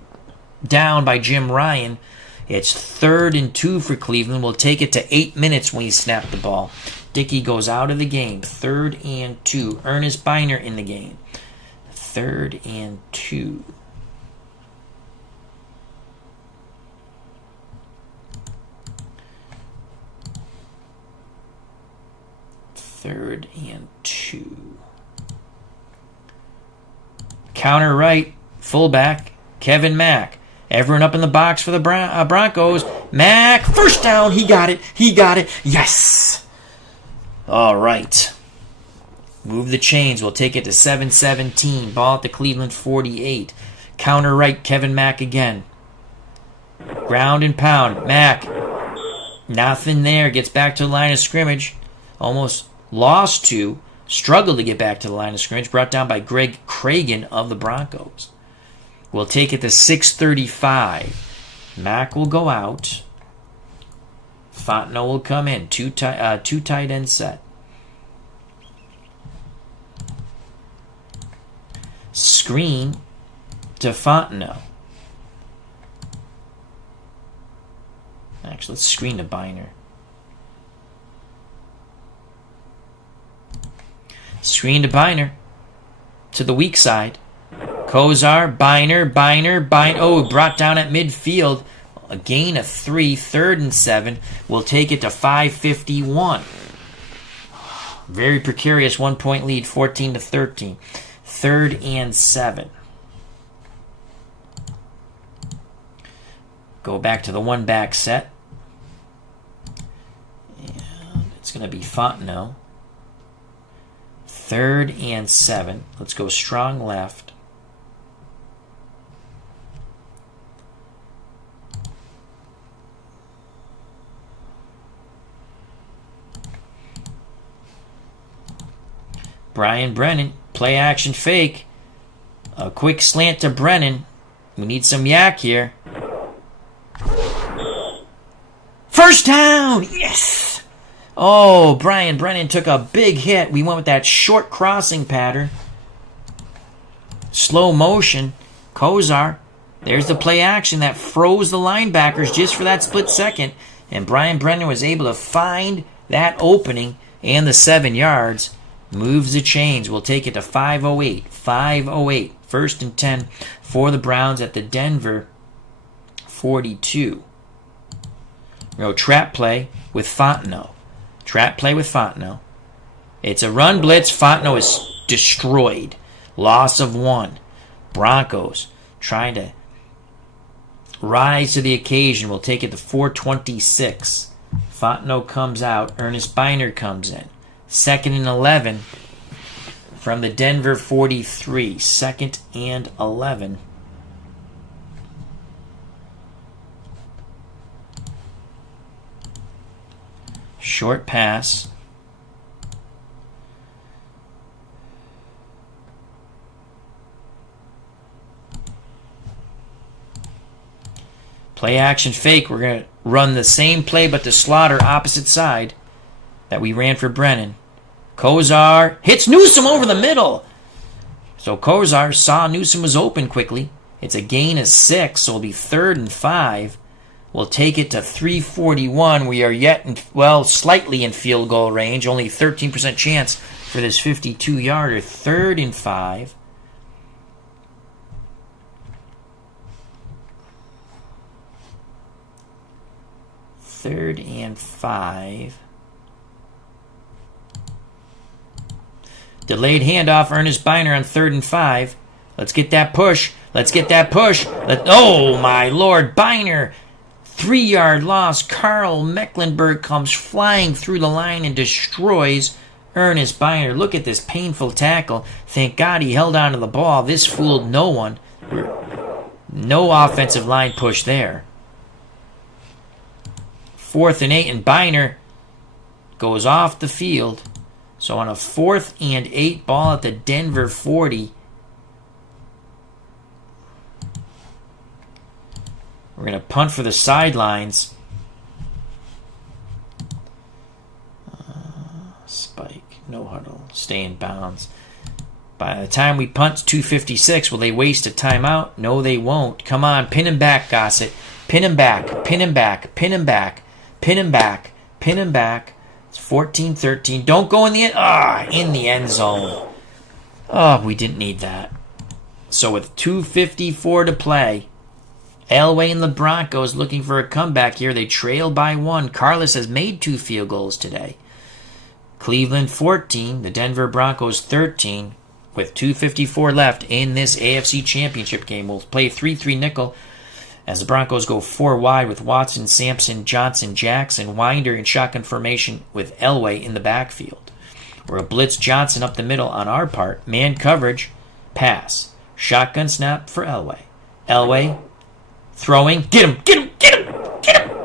down by Jim Ryan. It's 3rd and 2 for Cleveland. We'll take it to 8 minutes when we snap the ball. Dickey goes out of the game. 3rd and 2. Ernest Biner in the game. 3rd and 2. Third and 2. Counter right. Fullback. Kevin Mack. Everyone up in the box for the Broncos. Mack. First down. He got it. He got it. Yes. All right. Move the chains. We'll take it to 7:17. Ball at the Cleveland 48. Counter right. Kevin Mack again. Ground and pound. Mack. Nothing there. Gets back to the line of scrimmage. Almost lost to. Struggled to get back to the line of scrimmage. Brought down by Greg Cragen of the Broncos. We'll take it to 6:35. Mack will go out. Fontenot will come in. Two tight end set. Screen to Fontenot. Actually, let's screen to Biner. Screen to Biner. To the weak side. Kozar, Biner. Oh, brought down at midfield. A gain of 3, 3rd and 7. We'll take it to 5:51. Very precarious 1-point lead, 14-13. 3rd and 7. Go back to the 1-back set. And it's going to be Fontenot. 3rd and 7. Let's go strong left. Brian Brennan, play action fake. A quick slant to Brennan. We need some yak here. First down! Yes! Oh, Brian Brennan took a big hit. We went with that short crossing pattern. Slow motion. Kozar. There's the play action that froze the linebackers just for that split second. And Brian Brennan was able to find that opening and the 7 yards. Moves the chains. We'll take it to 5:08. 5:08. 1st and 10 for the Browns at the Denver 42. We'll go trap play with Fontenot. Trap play with Fontenot. It's a run blitz. Fontenot is destroyed. Loss of 1. Broncos trying to rise to the occasion. We'll take it to 4:26. Fontenot comes out. Ernest Biner comes in. 2nd and 11 from the Denver 43. 2nd and 11. Short pass. Play action fake. We're going to run the same play but to Slaughter opposite side that we ran for Brennan. Kozar hits Newsome over the middle. So Kozar saw Newsome was open quickly. It's a gain of 6, so it'll be 3rd and 5. We'll take it to 3:41. We are yet, slightly in field goal range. Only 13% chance for this 52-yarder. 3rd and 5. Third and 5. Delayed handoff, Ernest Biner on 3rd and 5. Let's get that push. Let's get that push. Oh, my Lord. Biner. 3-yard loss. Carl Mecklenburg comes flying through the line and destroys Ernest Biner. Look at this painful tackle. Thank God he held on to the ball. This fooled no one. No offensive line push there. 4th and 8, and Biner goes off the field. So on a 4th and 8 ball at the Denver 40, we're going to punt for the sidelines. Spike, no huddle, stay in bounds. By the time we punt, 2:56, will they waste a timeout? No, they won't. Come on, pin him back, Gossett. Pin him back, pin him back, pin him back, pin him back, pin him back. It's 14-13. Don't go in the end zone. Oh, we didn't need that. So with 2:54 to play, Elway and the Broncos looking for a comeback here. They trail by 1. Carlos has made 2 field goals today. Cleveland 14, the Denver Broncos 13. With 2:54 left in this AFC Championship game, we'll play 3-3 nickel as the Broncos go 4 wide with Watson, Sampson, Johnson, Jackson, Winder in shotgun formation with Elway in the backfield. We're a blitz Johnson up the middle on our part. Man coverage, pass. Shotgun snap for Elway. Elway throwing. Get him, get him, get him, get him.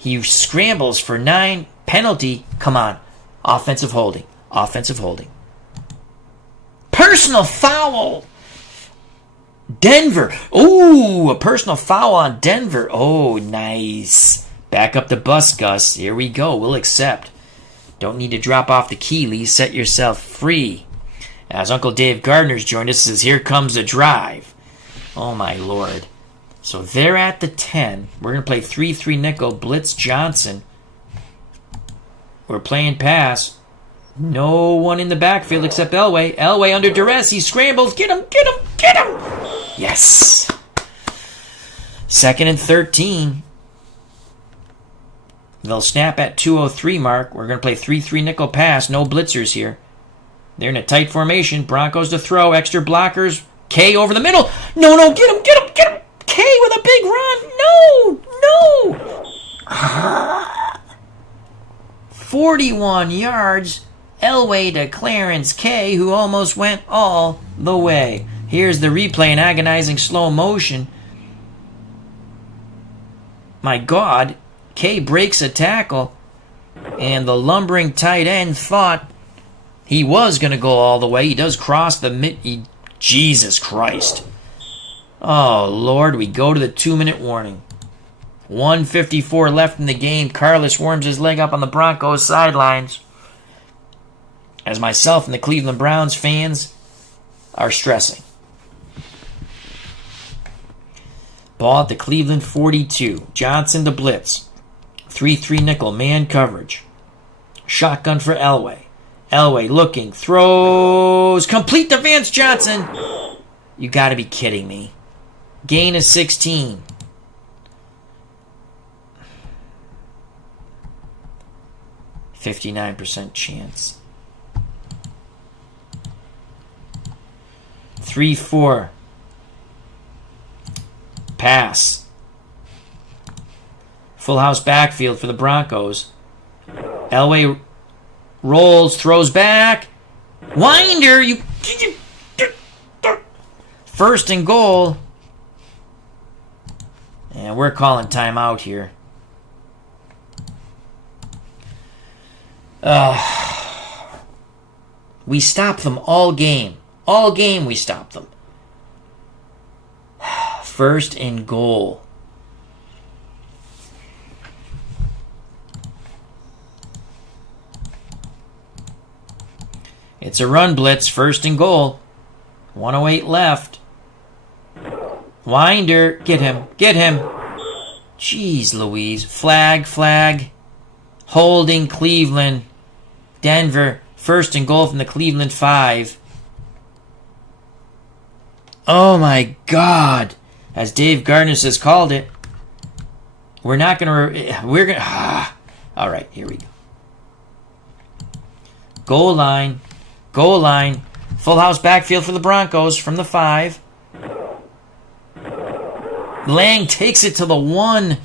He scrambles for 9. Penalty. Come on. Offensive holding. Offensive holding. Personal foul. Denver. Ooh, a personal foul on Denver. Oh, nice. Back up the bus, Gus. Here we go. We'll accept. Don't need to drop off the Keeley. Set yourself free. As Uncle Dave Gardner's joined us, says, here comes the drive. Oh, my Lord. So they're at the 10. We're going to play 3-3 nickel. Blitz Johnson. We're playing pass. No one in the backfield except Elway. Elway under duress. He scrambles. Get him, get him, get him. Yes. 2nd and 13. They'll snap at 2:03 mark. We're going to play 3-3 nickel pass. No blitzers here. They're in a tight formation. Broncos to throw. Extra blockers. K over the middle. No, get him, get him, get him. K with a big run. No. 41 yards. Elway to Clarence K, who almost went all the way. Here's the replay in agonizing slow motion. My God, K breaks a tackle, and the lumbering tight end thought he was going to go all the way. He does cross the mid... Jesus Christ. Oh, Lord, we go to the 2-minute warning. 1:54 left in the game. Carlos warms his leg up on the Broncos sidelines, as myself and the Cleveland Browns fans are stressing. Ball at the Cleveland 42. Johnson to blitz. 3-3 nickel, man coverage. Shotgun for Elway. Elway looking, throws, complete to Vance Johnson. You got to be kidding me. Gain of 16. %59 chance. 3-4. Pass. Full house backfield for the Broncos. Elway rolls, throws back. Winder, you... 1st and goal. And we're calling timeout here. We stopped them all game. All game we stopped them. 1st and goal. It's a run blitz, 1st and goal. 1:08 left. Winder, get him, get him. Jeez Louise. Flag. Holding Cleveland. Denver, 1st and goal from the Cleveland 5. Oh my God. As Dave Gardner has called it, we're not going to... We're going to... All right, here we go. Goal line. Goal line. Full house backfield for the Broncos from the 5. Lang takes it to the 1.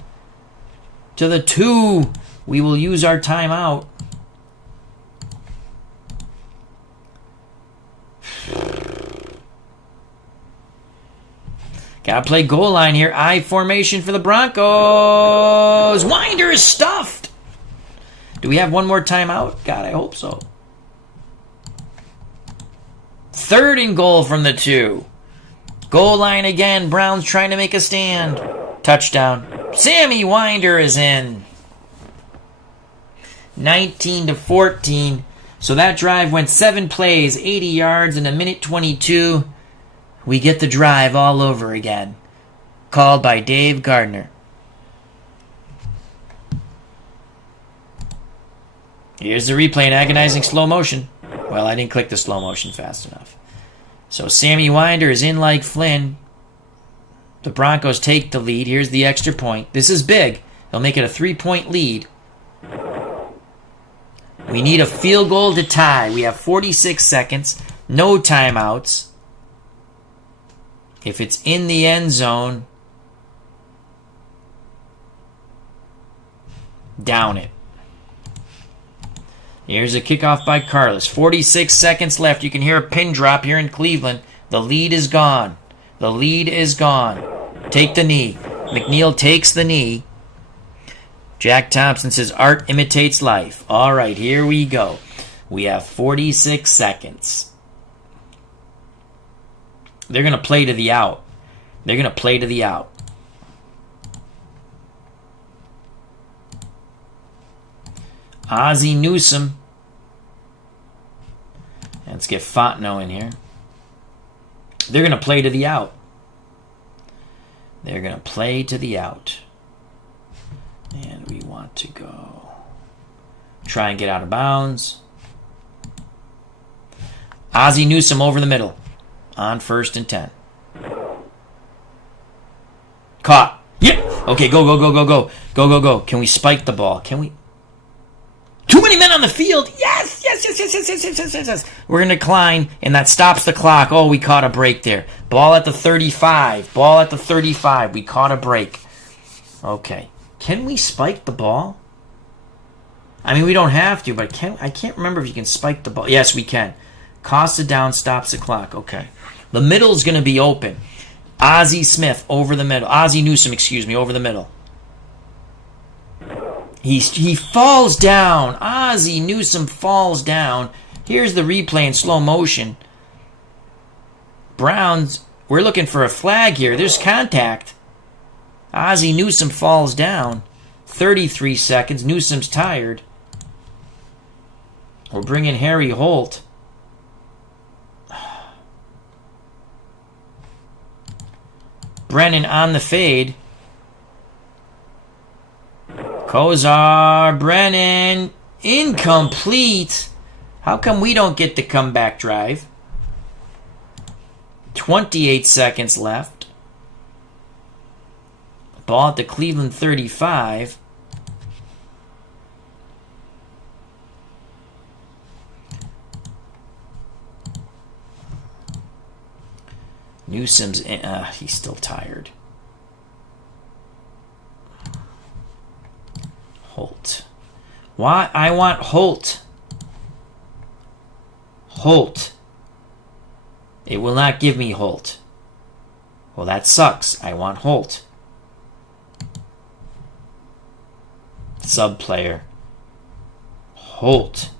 To the 2. We will use our timeout. Gotta play goal line here. I formation for the Broncos. Winder is stuffed. Do we have one more timeout? God, I hope so. 3rd and goal from the 2. Goal line again. Browns trying to make a stand. Touchdown. Sammy Winder is in. 19-14. So that drive went 7 plays, 80 yards in a minute 22. We get the drive all over again. Called by Dave Gardner. Here's the replay in agonizing slow motion. Well, I didn't click the slow motion fast enough. So Sammy Winder is in like Flynn. The Broncos take the lead. Here's the extra point. This is big. They'll make it a 3-point lead. We need a field goal to tie. We have 46 seconds. No timeouts. If it's in the end zone, down it. Here's a kickoff by Carlos. 46 seconds left. You can hear a pin drop here in Cleveland. The lead is gone. The lead is gone. Take the knee. McNeil takes the knee. Jack Thompson says, art imitates life. All right, here we go. We have 46 seconds. They're going to play to the out. They're going to play to the out. Ozzie Newsome. Let's get Fontenot in here. They're going to play to the out. They're going to play to the out. And we want to go try and get out of bounds. Ozzie Newsome over the middle. On 1st and 10. Caught. Yeah. Okay, go, go, go, go, go. Go, go, go. Can we spike the ball? Can we? Too many men on the field. Yes, yes, yes, yes, yes, yes, yes, yes, yes, yes. We're going to decline, and that stops the clock. Oh, we caught a break there. Ball at the 35. Ball at the 35. We caught a break. Okay. Can we spike the ball? I mean, we don't have to, but I can't remember if you can spike the ball. Yes, we can. Costa down, stops the clock. Okay. The middle's going to be open. Ozzie Smith over the middle. Ozzie Newsome, over the middle. He falls down. Ozzie Newsome falls down. Here's the replay in slow motion. Browns, we're looking for a flag here. There's contact. Ozzie Newsome falls down. 33 seconds. Newsome's tired. We're bringing Harry Holt. Brennan on the fade. Kozar, Brennan, incomplete. How come we don't get the comeback drive? 28 seconds left. Ball at the Cleveland 35. Newsome's he's still tired. Holt. Why? I want Holt. Holt. It will not give me Holt. Well, that sucks. I want Holt. Sub player. Holt.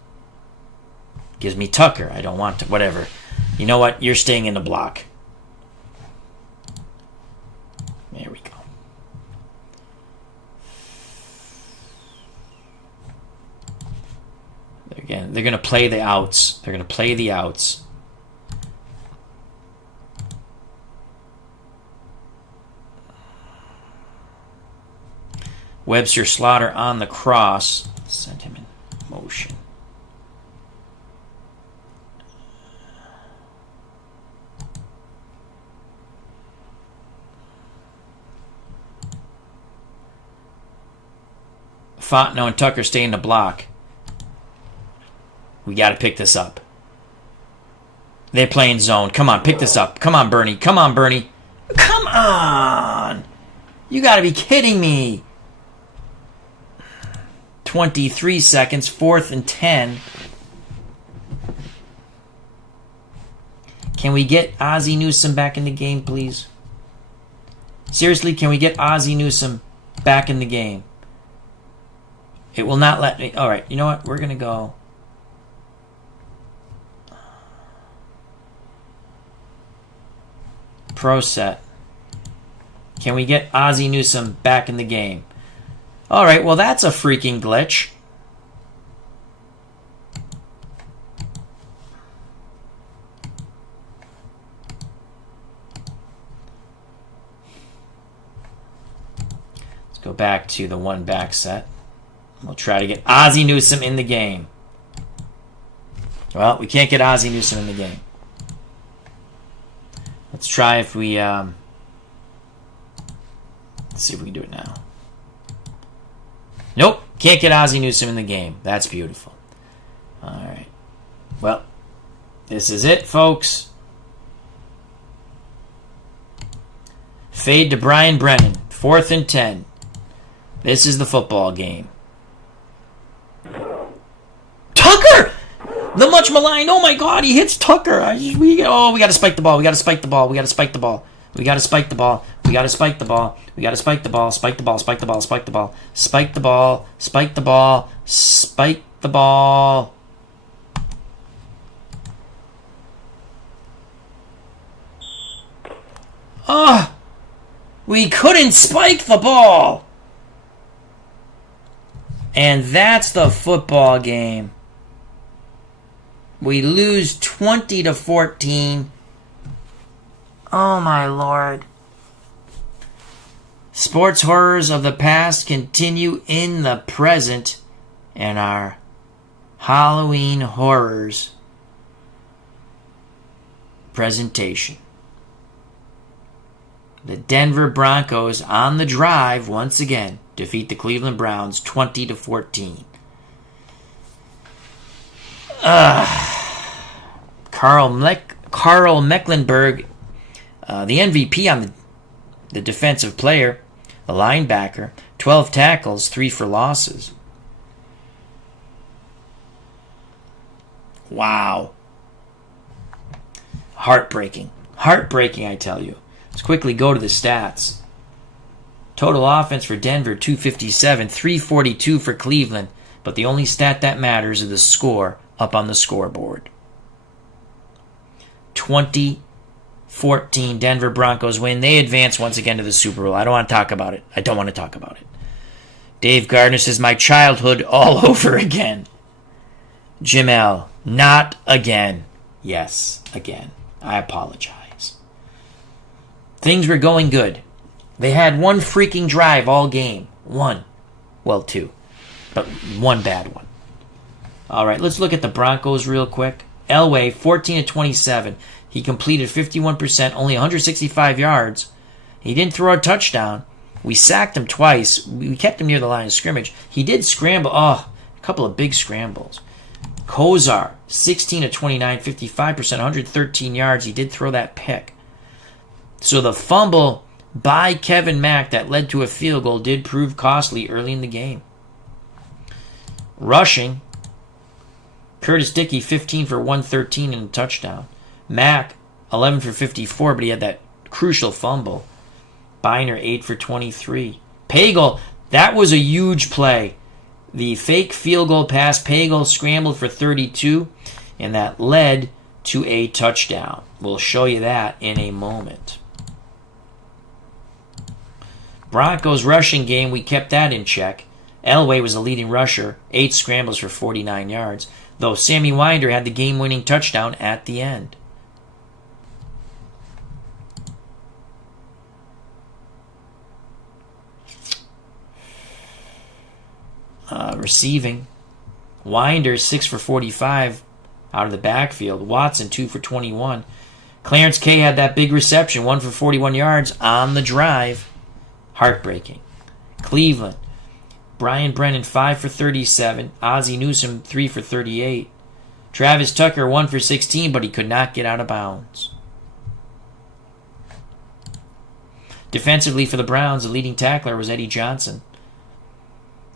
Gives me Tucker. I don't want to. Whatever. You know what? You're staying in the block. There we go. Again, they're going to play the outs. They're going to play the outs. Webster Slaughter on the cross. Send him in motion. Fontenot and Tucker stay in the block. We got to pick this up. They're playing zone. Come on, pick this up. Come on, Bernie. Come on, Bernie. Come on! You gotta be kidding me. 23 seconds, 4th and 10. Can we get Ozzie Newsome back in the game, please? Seriously, can we get Ozzie Newsome back in the game? It will not let me. All right, you know what? We're going to go. Pro set. Can we get Ozzie Newsome back in the game? All right, well, that's a freaking glitch. Let's go back to the one back set. We'll try to get Ozzie Newsome in the game. Well, we can't get Ozzie Newsome in the game. Let's try if we... let's see if we can do it now. Nope, can't get Ozzie Newsome in the game. That's beautiful. All right. Well, this is it, folks. Fade to Brian Brennan. 4th and 10. This is the football game. Tucker! The much maligned. Oh my God, he hits Tucker. We got to spike the ball. We got to spike the ball. We got to spike the ball. We got to spike the ball. We got to spike the ball. We got to spike the ball. Spike the ball. Spike the ball. Spike the ball. Spike the ball. Spike the ball. Spike the ball. Ah! We couldn't spike the ball. And that's the football game. We lose 20-14. Oh my Lord. Sports horrors of the past continue in the present, and our Halloween horrors presentation. The Denver Broncos on the drive once again defeat the Cleveland Browns 20-14. Carl Mecklenburg, the MVP on the defensive player, the linebacker, 12 tackles, 3 for losses. Wow. Heartbreaking. Heartbreaking, I tell you. Let's quickly go to the stats. Total offense for Denver, 257, 342 for Cleveland. But the only stat that matters is the score up on the scoreboard. 20-14 Denver Broncos win. They advance once again to the Super Bowl. I don't want to talk about it. I don't want to talk about it. Dave Gardner says, my childhood all over again. Jim L., not again. Yes, again. I apologize. Things were going good. They had one freaking drive all game. One. Well, 2. But one bad one. All right, let's look at the Broncos real quick. Elway, 14-27. He completed 51%, only 165 yards. He didn't throw a touchdown. We sacked him twice. We kept him near the line of scrimmage. He did scramble. Oh, a couple of big scrambles. Kozar, 16-29, 55%, 113 yards. He did throw that pick. So the fumble by Kevin Mack that led to a field goal did prove costly early in the game. Rushing, Curtis Dickey, 15 for 113 and a touchdown. Mack, 11 for 54, but he had that crucial fumble. Biner, 8 for 23. Pagel, that was a huge play. The fake field goal pass, Pagel scrambled for 32, and that led to a touchdown. We'll show you that in a moment. Broncos rushing game, we kept that in check. Elway was the leading rusher, 8 scrambles for 49 yards, though Sammy Winder had the game-winning touchdown at the end. Receiving, Winder 6 for 45 out of the backfield. Watson 2 for 21. Clarence K had that big reception, 1 for 41 yards on the drive. Heartbreaking. Cleveland, Brian Brennan 5 for 37. Ozzie Newsome 3 for 38. Travis Tucker 1 for 16, but he could not get out of bounds. Defensively for the Browns, the leading tackler was Eddie Johnson.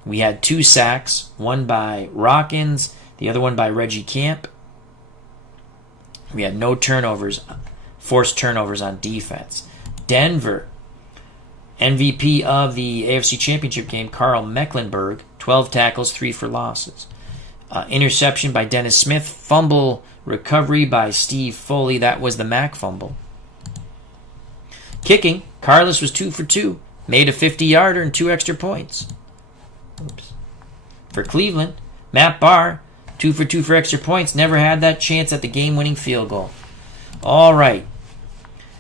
We had 2 sacks, one by Rockins, the other one by Reggie Camp. We had no turnovers, forced turnovers on defense. Denver, MVP of the AFC Championship game, Carl Mecklenburg, 12 tackles, 3 for losses. Interception by Dennis Smith. Fumble recovery by Steve Foley. That was the Mac fumble. Kicking, Carlos was 2 for 2. Made a 50-yarder and 2 extra points. Oops. For Cleveland, Matt Barr, 2 for 2 for extra points. Never had that chance at the game-winning field goal. All right.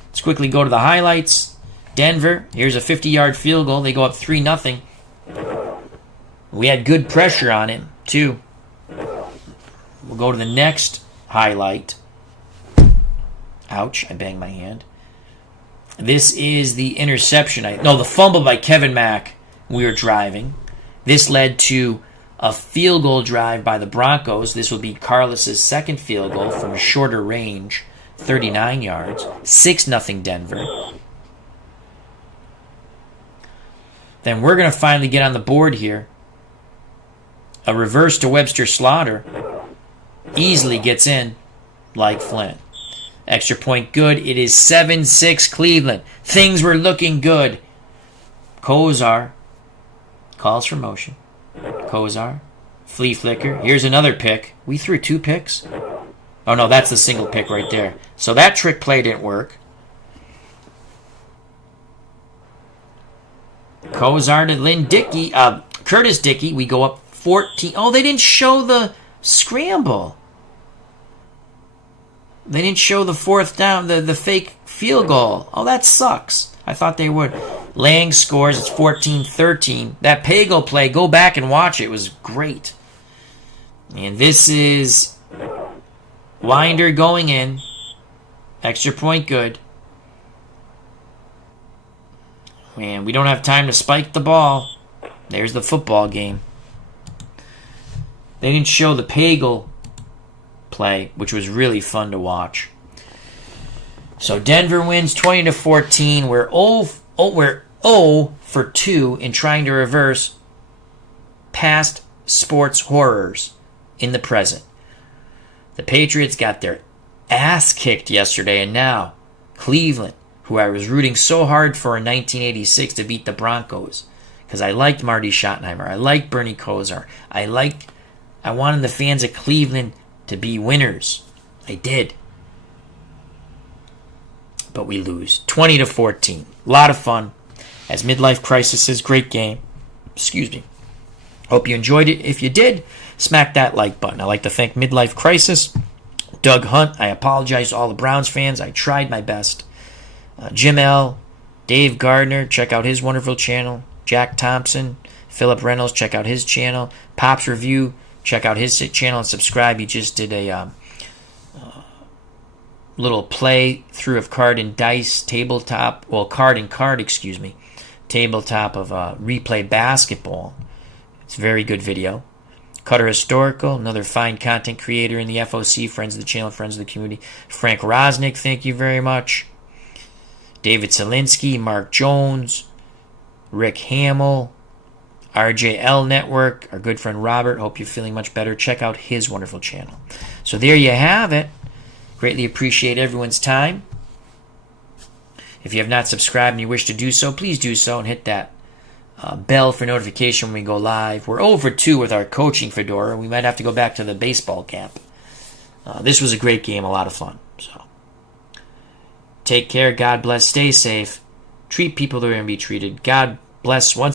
Let's quickly go to the highlights. Denver, here's a 50-yard field goal. They go up 3-0. We had good pressure on him, too. We'll go to the next highlight. Ouch, I banged my hand. This is the interception. The fumble by Kevin Mack. We were driving. This led to a field goal drive by the Broncos. This will be Carlos's second field goal from a shorter range, 39 yards. 6-0 Denver. Then we're going to finally get on the board here. A reverse to Webster Slaughter. Easily gets in like Flint. Extra point good. It is 7-6 Cleveland. Things were looking good. Kozar calls for motion. Kozar. Flea flicker. Here's another pick. We threw 2 picks. Oh no, that's the single pick right there. So that trick play didn't work. Kozar to Lynn Dickey. Curtis Dickey. We go up 14. Oh, they didn't show the scramble. They didn't show the 4th down, the fake field goal. Oh, that sucks. I thought they would. Lang scores. It's 14-13. That Pago play, go back and watch it. It was great. And this is Winder going in. Extra point good. And we don't have time to spike the ball. There's the football game. They didn't show the Pago play, which was really fun to watch. So Denver wins 20-14. We're 0 for 2 in trying to reverse past sports horrors in the present. The Patriots got their ass kicked yesterday, and now Cleveland, who I was rooting so hard for in 1986 to beat the Broncos, because I liked Marty Schottenheimer, I liked Bernie Kosar, I wanted the fans of Cleveland to be winners. I did. But we lose. 20-14. A lot of fun. As Midlife Crisis is, great game. Excuse me. Hope you enjoyed it. If you did, smack that like button. I'd like to thank Midlife Crisis, Doug Hunt. I apologize to all the Browns fans. I tried my best. Jim L., Dave Gardner, check out his wonderful channel. Jack Thompson, Philip Reynolds, check out his channel. Pops Review, check out his channel and subscribe. He just did a little play through of card and dice tabletop, card and card, tabletop of replay basketball. It's a very good video. Cutter Historical, another fine content creator in the FOC, friends of the channel, friends of the community. Frank Rosnick, thank you very much. David Selinsky, Mark Jones, Rick Hamill, RJL Network, our good friend Robert. Hope you're feeling much better. Check out his wonderful channel. So there you have it. Greatly appreciate everyone's time. If you have not subscribed and you wish to do so, please do so and hit that bell for notification when we go live. We're 0 for 2 with our coaching fedora. We might have to go back to the baseball camp. This was a great game, a lot of fun. So take care. God bless. Stay safe. Treat people the way they're going to be treated. God bless once